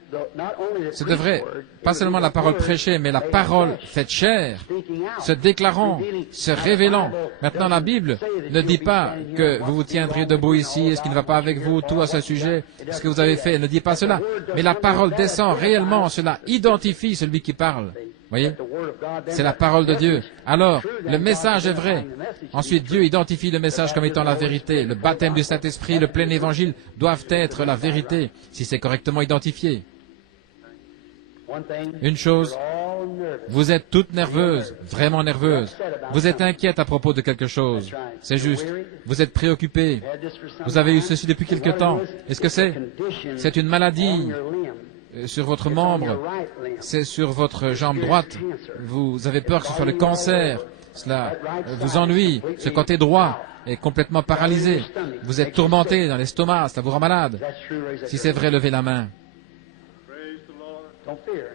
Ce devrait, pas seulement la parole prêchée, mais la parole faite chair, se déclarant, se révélant. Maintenant, la Bible ne dit pas que vous vous tiendrez debout ici, est-ce qui ne va pas avec vous, tout à ce sujet, ce que vous avez fait, elle ne dit pas cela. Mais la parole descend réellement, cela identifie celui qui parle. Voyez? C'est la parole de Dieu. Alors, le message est vrai. Ensuite, Dieu identifie le message comme étant la vérité. Le baptême du Saint-Esprit, le plein évangile doivent être la vérité, si c'est correctement identifié. Une chose, vous êtes toutes nerveuses, vraiment nerveuses. Vous êtes inquiète à propos de quelque chose. C'est juste. Vous êtes préoccupées. Vous avez eu ceci depuis quelque temps. Est-ce que c'est? C'est une maladie sur votre membre, c'est sur votre jambe droite. Vous avez peur que ce soit le cancer. Cela vous ennuie. Ce côté droit est complètement paralysé. Vous êtes tourmenté dans l'estomac, cela vous rend malade. Si c'est vrai, levez la main.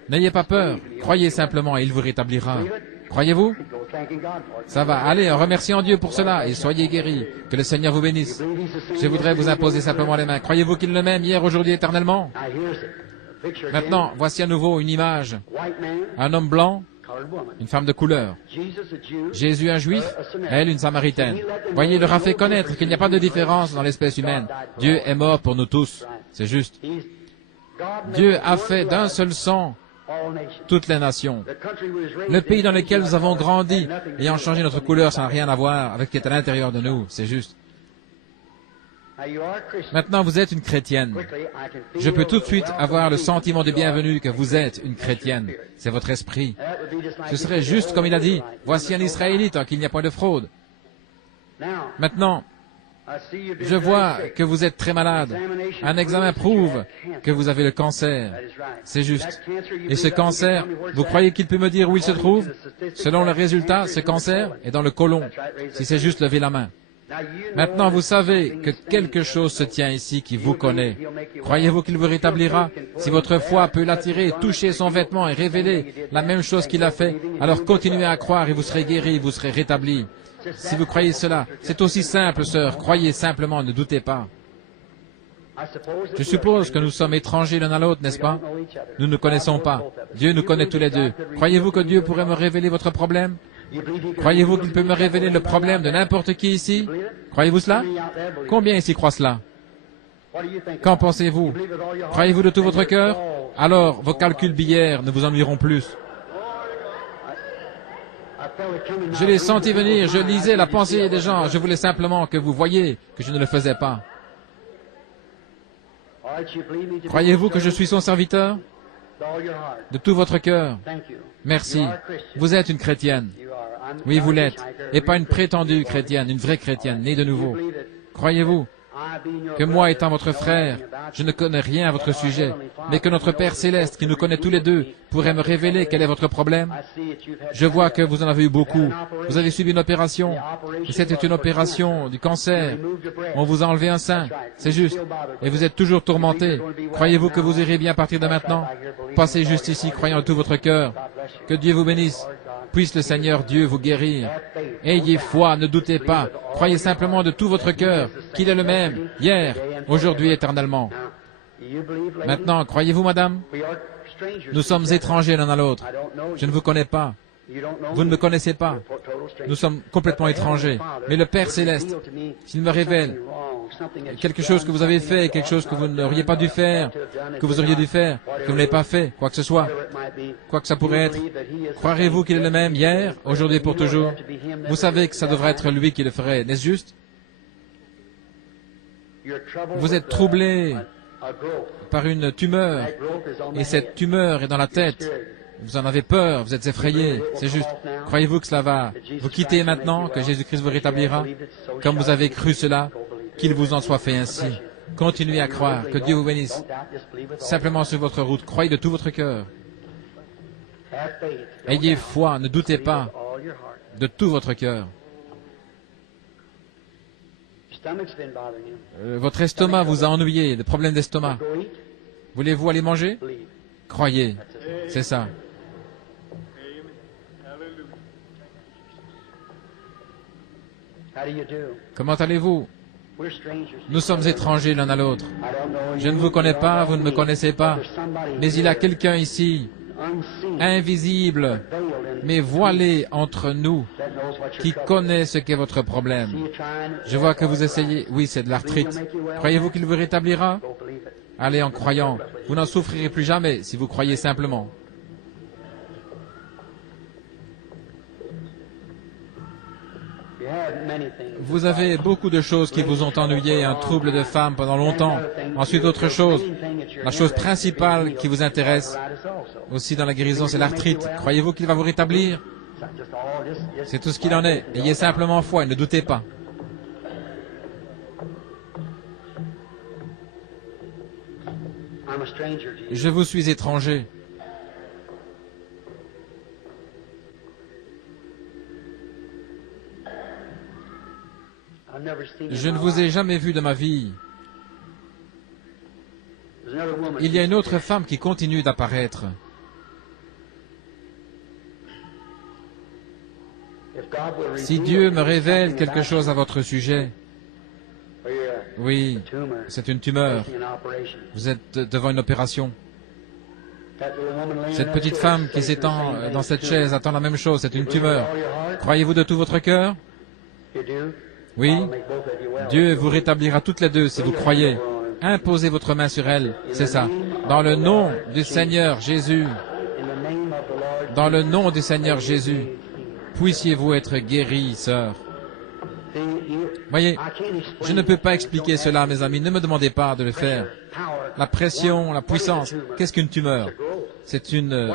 N'ayez pas peur. Croyez simplement et il vous rétablira. Croyez-vous? Ça va. Allez, en remerciant Dieu pour cela et soyez guéris. Que le Seigneur vous bénisse. Je voudrais vous imposer simplement les mains. Croyez-vous qu'il le m'aime hier, aujourd'hui, éternellement? Maintenant, voici à nouveau une image. Un homme blanc, une femme de couleur. Jésus, un juif, elle, une samaritaine. Voyez, il leur a fait connaître qu'il n'y a pas de différence dans l'espèce humaine. Dieu est mort pour nous tous. C'est juste. Dieu a fait d'un seul sang toutes les nations. Le pays dans lequel nous avons grandi, ayant changé notre couleur, ça n'a rien à voir avec ce qui est à l'intérieur de nous. C'est juste. Maintenant, vous êtes une chrétienne. Je peux tout de suite avoir le sentiment de bienvenue que vous êtes une chrétienne. C'est votre esprit. Ce serait juste comme il a dit, voici un Israélite en qui il n'y a point de fraude. Maintenant, je vois que vous êtes très malade. Un examen prouve que vous avez le cancer. C'est juste. Et ce cancer, vous croyez qu'il peut me dire où il se trouve? Selon le résultat, ce cancer est dans le côlon. Si c'est juste, levez la main. Maintenant, vous savez que quelque chose se tient ici qui vous connaît. Croyez-vous qu'il vous rétablira? Si votre foi peut l'attirer, toucher son vêtement et révéler la même chose qu'il a fait, alors continuez à croire et vous serez guéri, vous serez rétabli. Si vous croyez cela, c'est aussi simple, sœur. Croyez simplement, ne doutez pas. Je suppose que nous sommes étrangers l'un à l'autre, n'est-ce pas? Nous ne connaissons pas. Dieu nous connaît tous les deux. Croyez-vous que Dieu pourrait me révéler votre problème? Croyez-vous qu'il peut me révéler le problème de n'importe qui ici? Croyez-vous cela? Combien ici croient cela? Qu'en pensez-vous? Croyez-vous de tout votre cœur? Alors, vos calculs billets ne vous ennuieront plus. Je l'ai senti venir, je lisais la pensée des gens, je voulais simplement que vous voyiez que je ne le faisais pas. Croyez-vous que je suis son serviteur? De tout votre cœur. Merci. Vous êtes une chrétienne. Oui, vous l'êtes. Et pas une prétendue chrétienne, une vraie chrétienne, née de nouveau. Croyez-vous que moi étant votre frère, je ne connais rien à votre sujet, mais que notre Père Céleste, qui nous connaît tous les deux, pourrait me révéler quel est votre problème? Je vois que vous en avez eu beaucoup. Vous avez subi une opération, et c'était une opération du cancer. On vous a enlevé un sein, c'est juste. Et vous êtes toujours tourmenté. Croyez-vous que vous irez bien à partir de maintenant? Passez juste ici, croyant de tout votre cœur. Que Dieu vous bénisse. Puisse le Seigneur Dieu vous guérir. Ayez foi, ne doutez pas. Croyez simplement de tout votre cœur qu'il est le même, hier, aujourd'hui, éternellement. Maintenant, croyez-vous, madame? Nous sommes étrangers l'un à l'autre. Je ne vous connais pas. Vous ne me connaissez pas. Nous sommes complètement étrangers. Mais le Père Céleste, s'il me révèle quelque chose que vous avez fait, quelque chose que vous n'auriez pas dû faire, que vous auriez dû faire, que vous n'avez pas fait, quoi que ce soit, quoi que ça pourrait être, croirez-vous qu'il est le même hier, aujourd'hui et pour toujours? Vous savez que ça devrait être lui qui le ferait, n'est-ce juste? Vous êtes troublé par une tumeur, et cette tumeur est dans la tête. Vous en avez peur, vous êtes effrayé, c'est juste. Croyez-vous que cela va vous quitter maintenant, que Jésus-Christ vous rétablira? Comme vous avez cru cela, qu'il vous en soit fait ainsi. Continuez à croire, que Dieu vous bénisse. Simplement sur votre route, croyez de tout votre cœur. Ayez foi, ne doutez pas, de tout votre cœur. Votre estomac vous a ennuyé, des problèmes d'estomac. Voulez-vous aller manger? Croyez, c'est ça. Comment allez-vous? Nous sommes étrangers l'un à l'autre. Je ne vous connais pas, vous ne me connaissez pas, mais il y a quelqu'un ici, invisible, mais voilé entre nous, qui connaît ce qu'est votre problème. Je vois que vous essayez, oui, c'est de l'arthrite. Croyez-vous qu'il vous rétablira? Allez en croyant. Vous n'en souffrirez plus jamais si vous croyez simplement. Vous avez beaucoup de choses qui vous ont ennuyé, un trouble de femme pendant longtemps. Ensuite, autre chose. La chose principale qui vous intéresse aussi dans la guérison, c'est l'arthrite. Croyez-vous qu'il va vous rétablir? C'est tout ce qu'il en est. Ayez simplement foi et ne doutez pas. Je vous suis étranger. Je ne vous ai jamais vu de ma vie. Il y a une autre femme qui continue d'apparaître. Si Dieu me révèle quelque chose à votre sujet, oui, c'est une tumeur. Vous êtes devant une opération. Cette petite femme qui s'étend dans cette chaise attend la même chose, c'est une tumeur. Croyez-vous de tout votre cœur? Oui, Dieu vous rétablira toutes les deux si vous croyez. Imposez votre main sur elle, c'est ça. Dans le nom du Seigneur Jésus, dans le nom du Seigneur Jésus, puissiez-vous être guérie, sœur. Voyez, je ne peux pas expliquer cela, mes amis. Ne me demandez pas de le faire. La pression, la puissance, qu'est-ce qu'une tumeur? C'est une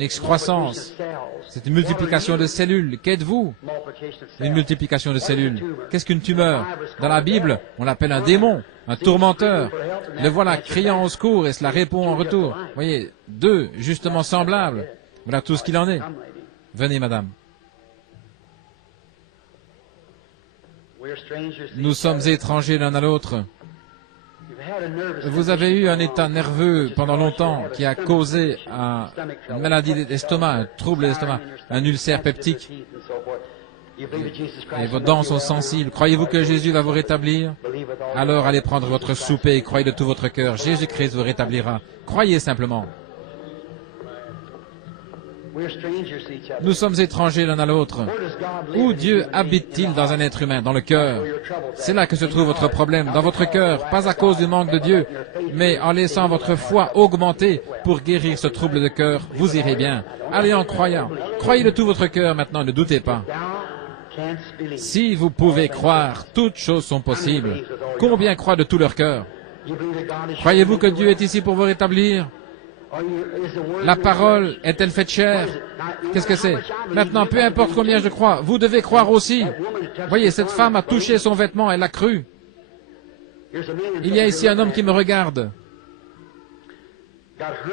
excroissance. C'est une multiplication de cellules. Qu'êtes-vous? Une multiplication de cellules. Qu'est-ce qu'une tumeur? Dans la Bible, on l'appelle un démon, un tourmenteur. Le voilà criant au secours et cela répond en retour. Voyez, deux, justement semblables. Voilà tout ce qu'il en est. Venez, madame. Nous sommes étrangers l'un à l'autre. Vous avez eu un état nerveux pendant longtemps qui a causé une maladie d'estomac, un trouble d'estomac, un ulcère peptique. Et vos dents sont sensibles. Croyez-vous que Jésus va vous rétablir? Alors allez prendre votre souper et croyez de tout votre cœur. Jésus-Christ vous rétablira. Croyez simplement. Nous sommes étrangers l'un à l'autre. Où Dieu habite-t-il dans un être humain? Dans le cœur. C'est là que se trouve votre problème, dans votre cœur, pas à cause du manque de Dieu, mais en laissant votre foi augmenter pour guérir ce trouble de cœur, vous irez bien. Allez en croyant. Croyez de tout votre cœur maintenant, ne doutez pas. Si vous pouvez croire, toutes choses sont possibles. Combien croient de tout leur cœur? Croyez-vous que Dieu est ici pour vous rétablir? La parole est-elle faite chair? Qu'est-ce que c'est? Maintenant, peu importe combien je crois, vous devez croire aussi. Voyez, cette femme a touché son vêtement, elle l'a cru. Il y a ici un homme qui me regarde.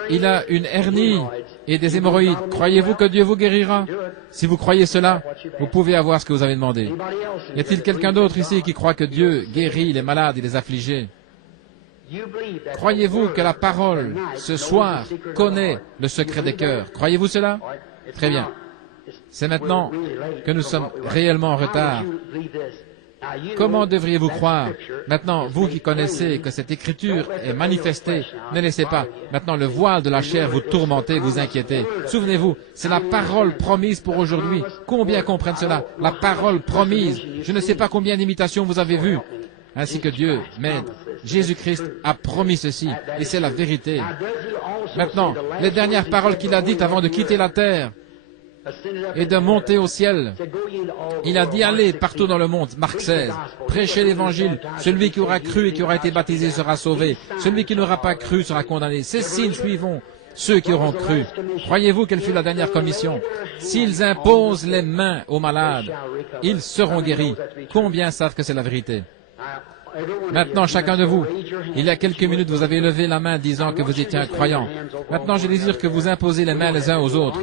Il a une hernie et des hémorroïdes. Croyez-vous que Dieu vous guérira? Si vous croyez cela, vous pouvez avoir ce que vous avez demandé. Y a-t-il quelqu'un d'autre ici qui croit que Dieu guérit les malades et les affligés? Croyez-vous que la parole, ce soir, connaît le secret des cœurs? Croyez-vous cela? Très bien. C'est maintenant que nous sommes réellement en retard. Comment devriez-vous croire? Maintenant, vous qui connaissez que cette écriture est manifestée, ne laissez pas. Maintenant, le voile de la chair vous tourmentez, vous inquiétez. Souvenez-vous, c'est la parole promise pour aujourd'hui. Combien comprennent cela? La parole promise. Je ne sais pas combien d'imitations vous avez vues. Ainsi que Dieu m'aide. Jésus-Christ a promis ceci, et c'est la vérité. Maintenant, les dernières paroles qu'il a dites avant de quitter la terre et de monter au ciel, il a dit, allez partout dans le monde, Marc 16, prêchez l'évangile, celui qui aura cru et qui aura été baptisé sera sauvé, celui qui n'aura pas cru sera condamné. Ces signes suivront ceux qui auront cru. Croyez-vous quelle fut la dernière commission? S'ils imposent les mains aux malades, ils seront guéris. Combien savent que c'est la vérité? Maintenant, chacun de vous, il y a quelques minutes, vous avez levé la main disant que vous étiez un croyant. Maintenant, je désire que vous imposez les mains les uns aux autres.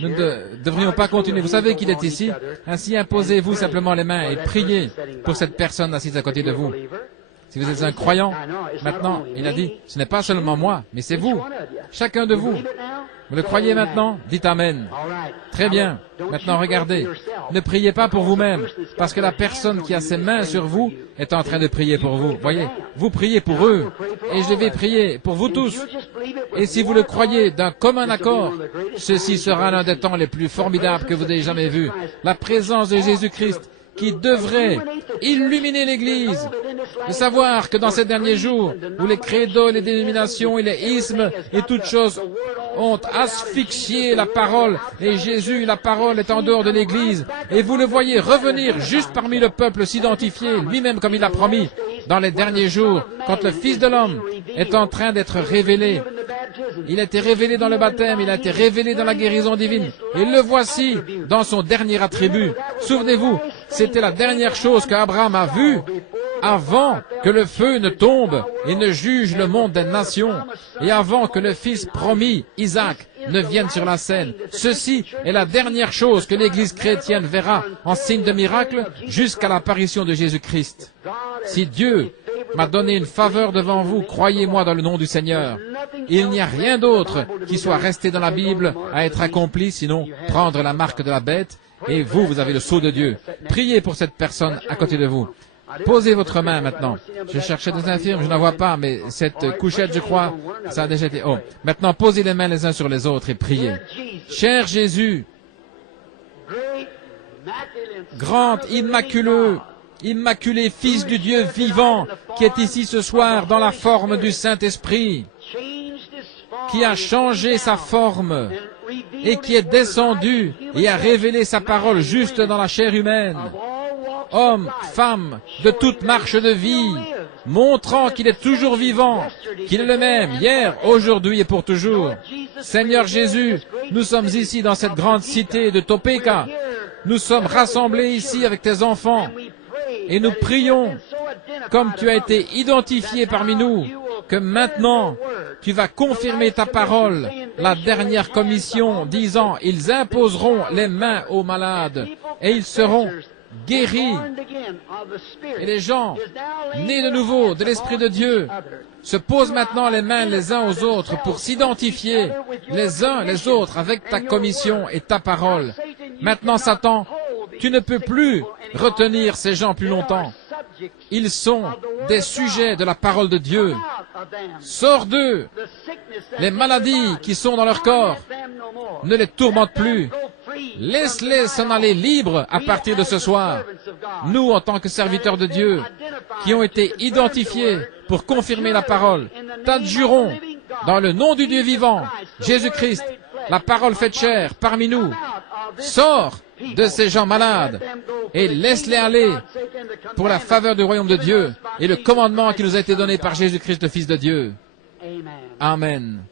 Nous ne devrions pas continuer. Vous savez qu'il est ici. Ainsi, imposez-vous simplement les mains et priez pour cette personne assise à côté de vous. Si vous êtes un croyant, maintenant, il a dit, ce n'est pas seulement moi, mais c'est vous. Chacun de vous. Vous le croyez maintenant? Dites Amen. Très bien. Maintenant, regardez. Ne priez pas pour vous-même, parce que la personne qui a ses mains sur vous est en train de prier pour vous. Voyez, vous priez pour eux, et je vais prier pour vous tous. Et si vous le croyez d'un commun accord, ceci sera l'un des temps les plus formidables que vous ayez jamais vus. La présence de Jésus-Christ qui devrait illuminer l'Église, de savoir que dans ces derniers jours, où les credos, les dénominations et les ismes et toutes choses ont asphyxié la parole, et Jésus, la parole, est en dehors de l'Église, et vous le voyez revenir juste parmi le peuple, s'identifier, lui-même comme il l'a promis, dans les derniers jours, quand le Fils de l'homme est en train d'être révélé. Il a été révélé dans le baptême, il a été révélé dans la guérison divine, et le voici dans son dernier attribut. Souvenez-vous, c'était la dernière chose qu'Abraham a vue avant que le feu ne tombe et ne juge le monde des nations, et avant que le fils promis, Isaac, ne vienne sur la scène. Ceci est la dernière chose que l'Église chrétienne verra en signe de miracle jusqu'à l'apparition de Jésus-Christ. Si Dieu m'a donné une faveur devant vous, croyez-moi dans le nom du Seigneur. Il n'y a rien d'autre qui soit resté dans la Bible à être accompli, sinon prendre la marque de la bête, et vous, vous avez le sceau de Dieu. Priez pour cette personne à côté de vous. Posez votre main maintenant. Je cherchais des infirmes, je n'en vois pas, mais cette couchette, je crois, ça a déjà été... Oh, maintenant, posez les mains les uns sur les autres et priez. Cher Jésus, grand, immaculé Fils du Dieu vivant, qui est ici ce soir dans la forme du Saint-Esprit, qui a changé sa forme et qui est descendu et a révélé sa parole juste dans la chair humaine. hommes, femmes, de toute marche de vie, montrant qu'il est toujours vivant, qu'il est le même, hier, aujourd'hui et pour toujours. Seigneur Jésus, nous sommes ici dans cette grande cité de Topeka. Nous sommes rassemblés ici avec tes enfants et nous prions, comme tu as été identifié parmi nous, que maintenant tu vas confirmer ta parole, la dernière commission disant « Ils imposeront les mains aux malades et ils seront guéris. » Et les gens, nés de nouveau de l'Esprit de Dieu, se posent maintenant les mains les uns aux autres pour s'identifier les uns les autres avec ta commission et ta parole. Maintenant, Satan, tu ne peux plus retenir ces gens plus longtemps. Ils sont des sujets de la parole de Dieu. Sors d'eux. Les maladies qui sont dans leur corps, ne les tourmente plus. Laisse-les s'en aller libres à partir de ce soir. Nous, en tant que serviteurs de Dieu, qui ont été identifiés pour confirmer la parole, t'adjurons, dans le nom du Dieu vivant, Jésus-Christ, la parole faite chair parmi nous. Sors de ces gens malades et laisse-les aller pour la faveur du royaume de Dieu et le commandement qui nous a été donné par Jésus-Christ, le Fils de Dieu. Amen.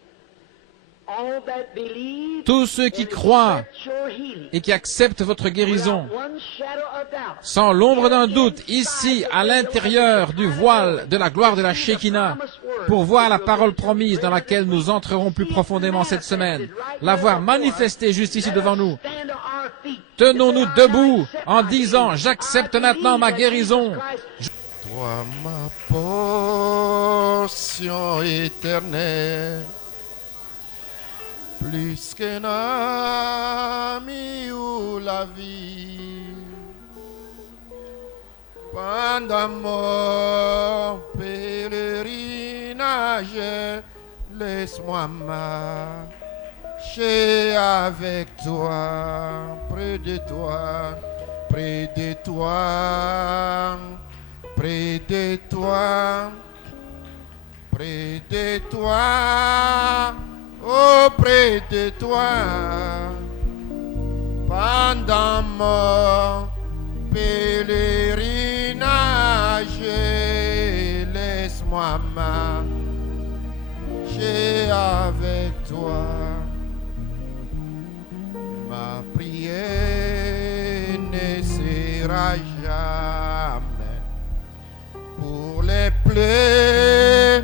Tous ceux qui croient et qui acceptent votre guérison, sans l'ombre d'un doute, ici, à l'intérieur du voile de la gloire de la Shekinah, pour voir la parole promise dans laquelle nous entrerons plus profondément cette semaine, la voir manifestée juste ici devant nous. Tenons-nous debout en disant, j'accepte maintenant ma guérison. Toi, ma portion éternelle, plus qu'un ami ou la vie, pendant mon pèlerinage, laisse-moi marcher avec toi, près de toi, près de toi, près de toi, près de toi, auprès de toi, pendant mon pèlerinage, laisse-moi marcher avec toi. Ma prière ne sera jamais pour les plaisirs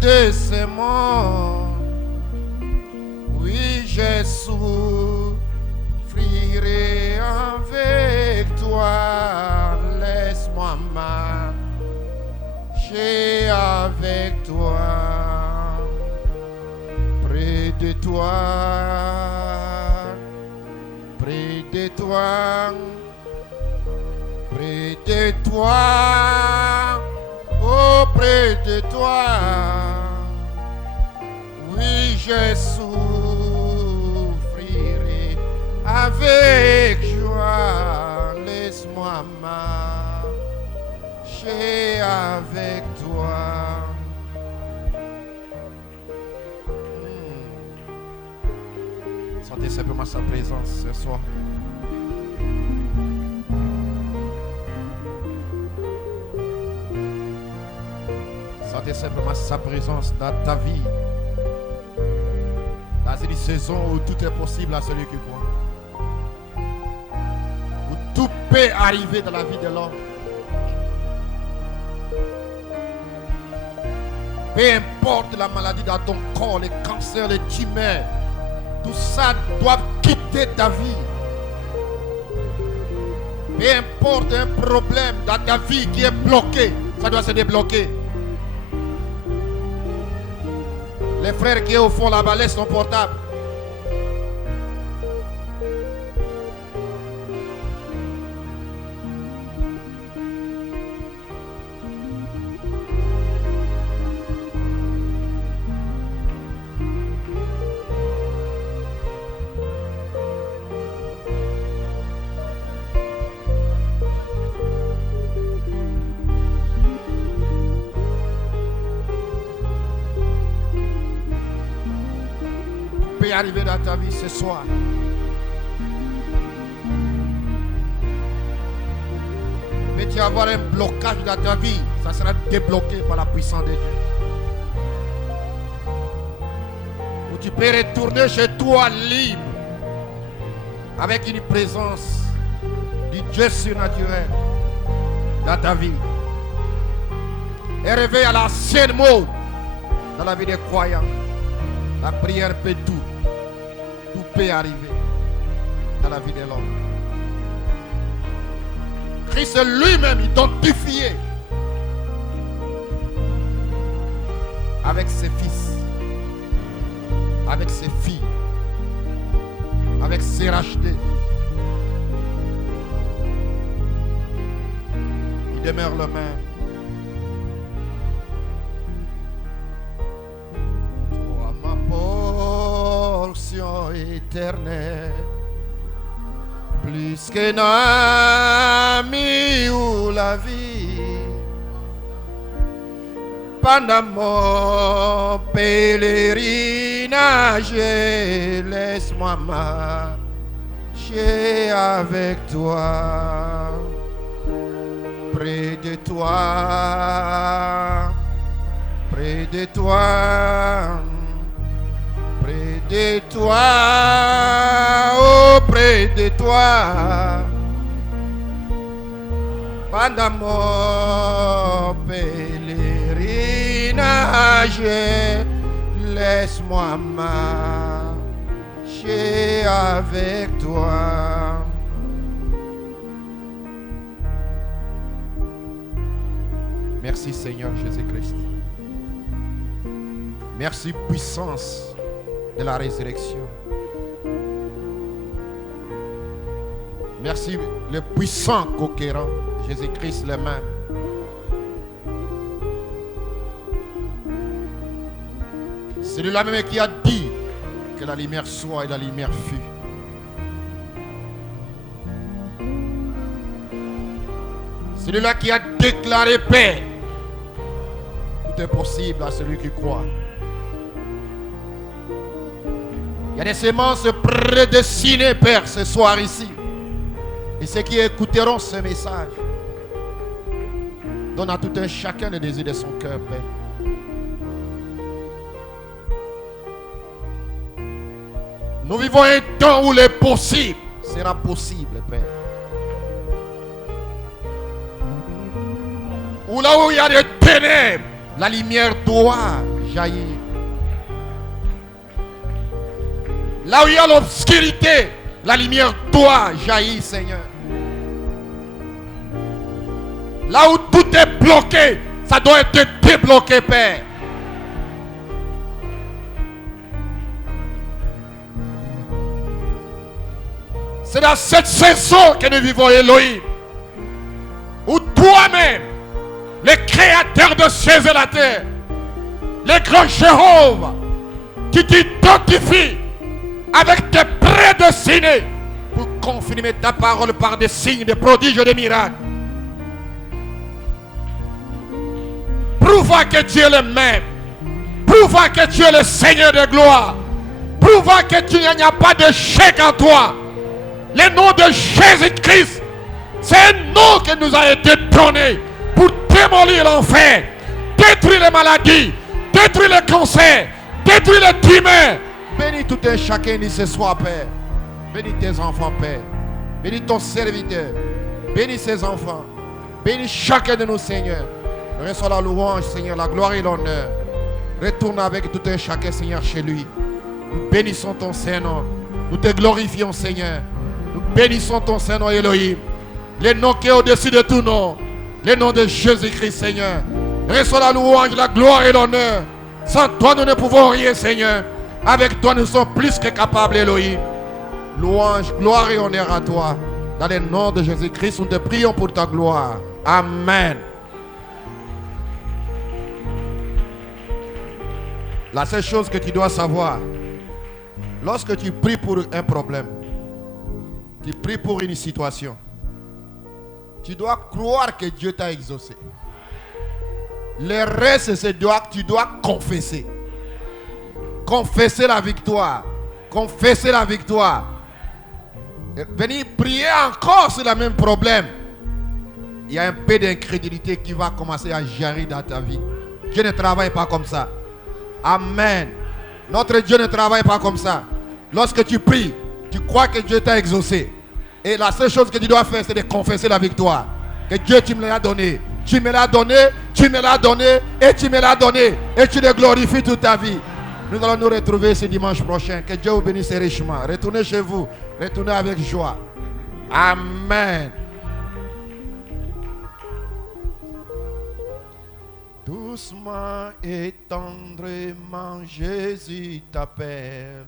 de ce monde. Oui, je souffrirai avec toi. Laisse-moi marcher avec toi, près de toi, près de toi, près de toi, auprès de toi. Oui, je souffrirai avec joie. Laisse-moi marcher avec toi. Sentez simplement sa présence ce soir. Sentez simplement sa présence dans ta vie. Dans une saison où tout est possible à celui qui croit. Où tout peut arriver dans la vie de l'homme. Peu importe la maladie dans ton corps, les cancers, les tumeurs, tout ça doit quitter ta vie. Peu importe un problème dans ta vie qui est bloqué, ça doit se débloquer. Les frères qui est au fond là-bas, laisse ton portable. Arriver dans ta vie ce soir. Peut-il y avoir un blocage dans ta vie? Ça sera débloqué par la puissance de Dieu. Ou tu peux retourner chez toi libre, avec une présence du Dieu surnaturel dans ta vie. Et réveille à l'ancienne mode dans la vie des croyants. La prière peut tout. Tout peut arriver dans la vie de l'homme. Christ lui-même identifié avec ses fils, avec ses filles, avec ses rachetés. Il demeure le même. Toi, ma portion éternelle, plus qu'un ami ou la vie, pendant mon pèlerinage, laisse-moi marcher avec toi, près de toi, près de toi, près de toi, oh près de toi, pendant mon pèlerinage, laisse-moi marcher avec toi. Merci Seigneur Jésus-Christ. Merci puissance de la résurrection. Merci le puissant conquérant, Jésus-Christ le même. C'est lui-là même qui a dit que la lumière soit et la lumière fut. C'est lui-là qui a déclaré paix. Tout est possible à celui qui croit. Il y a des semences prédestinées, Père, ce soir ici. Et ceux qui écouteront ce message, donne à tout un chacun le désir de son cœur, Père. Nous vivons un temps où le possible sera possible, Père. Où là où il y a des ténèbres, la lumière doit jaillir. Là où il y a l'obscurité, la lumière doit jaillir, Seigneur. Là où tout est bloqué, ça doit être débloqué, Père. C'est dans cette saison que nous vivons, Elohim, où toi-même, le créateur de cieux et la terre, le grand Jéhovah, qui t'identifie avec tes prédestinés pour confirmer ta parole par des signes, des prodiges et des miracles. Prouvant que Dieu est le même, prouvant que Dieu est le Seigneur de gloire, prouvant que tu n'y a pas de chèque en toi. Le nom de Jésus-Christ, c'est un nom qui nous a été donné pour démolir l'enfer, détruire les maladies, détruire le cancer, détruire les tumeurs. Bénis tout un chacun de ce soir, Père. Bénis tes enfants, Père. Bénis ton serviteur. Bénis ses enfants. Bénis chacun de nous, Seigneur. Reçois la louange, Seigneur, la gloire et l'honneur. Retourne avec tout un chacun, Seigneur, chez lui. Nous bénissons ton Saint-Nom. Nous te glorifions, Seigneur. Nous bénissons ton Saint-Nom, Elohim. Le nom qui est au-dessus de tout nom. Le nom de Jésus-Christ, Seigneur. Reçois la louange, la gloire et l'honneur. Sans toi, nous ne pouvons rien, Seigneur. Avec toi, nous sommes plus que capables, Elohim. Louange, gloire et honneur à toi. Dans le nom de Jésus-Christ, nous te prions pour ta gloire. Amen. La seule chose que tu dois savoir, lorsque tu pries pour un problème, tu pries pour une situation, tu dois croire que Dieu t'a exaucé. Le reste, c'est que tu dois confesser. Confesser la victoire. Confesser la victoire. Venir prier encore sur le même problème. il y a un peu d'incrédulité qui va commencer à jaillir dans ta vie. Dieu ne travaille pas comme ça. Amen. Notre Dieu ne travaille pas comme ça. Lorsque tu pries, tu crois que Dieu t'a exaucé. Et la seule chose que tu dois faire, c'est de confesser la victoire. Que Dieu, tu me l'as donné. Tu me l'as donné, tu me l'as donné, et tu me l'as donné. Et tu le glorifies toute ta vie. Nous allons nous retrouver ce dimanche prochain. Que Dieu vous bénisse richement. Retournez chez vous. Retournez avec joie. Amen. Doucement et tendrement, Jésus t'appelle.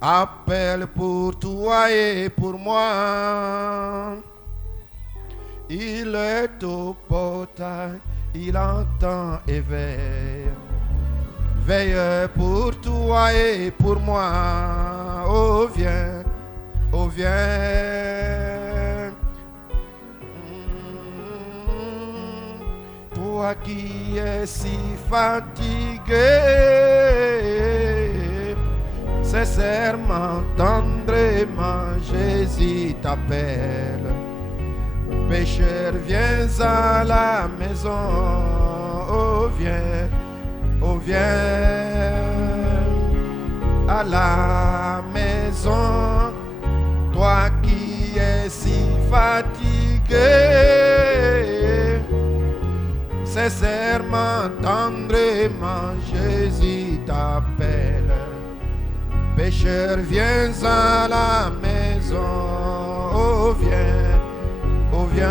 Appelle pour toi et pour moi. Il est au portail, il entend et veille. Veille pour toi et pour moi. Oh viens, oh viens. Toi qui es si fatigué, sincèrement, tendrement, Jésus t'appelle. Pécheur, viens à la maison. Oh viens, oh viens à la maison. Toi qui es si fatigué, sincèrement, tendrement, Jésus t'appelle. Pécheur, viens à la maison. Oh viens, oh viens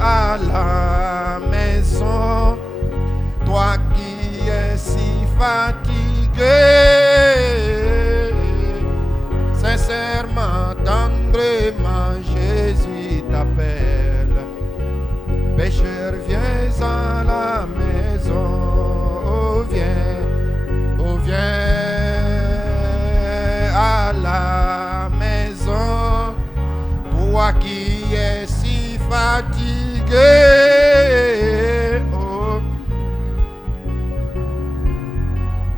à la maison. Toi qui es si fatigué, sincèrement, tendrement, Jésus t'appelle. Pécheur, viens à la maison. Oh viens, oh viens à la maison. Toi qui es si fatigué, oh,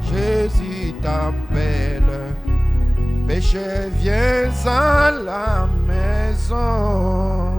Jésus t'appelle. Pécheur, viens à la maison.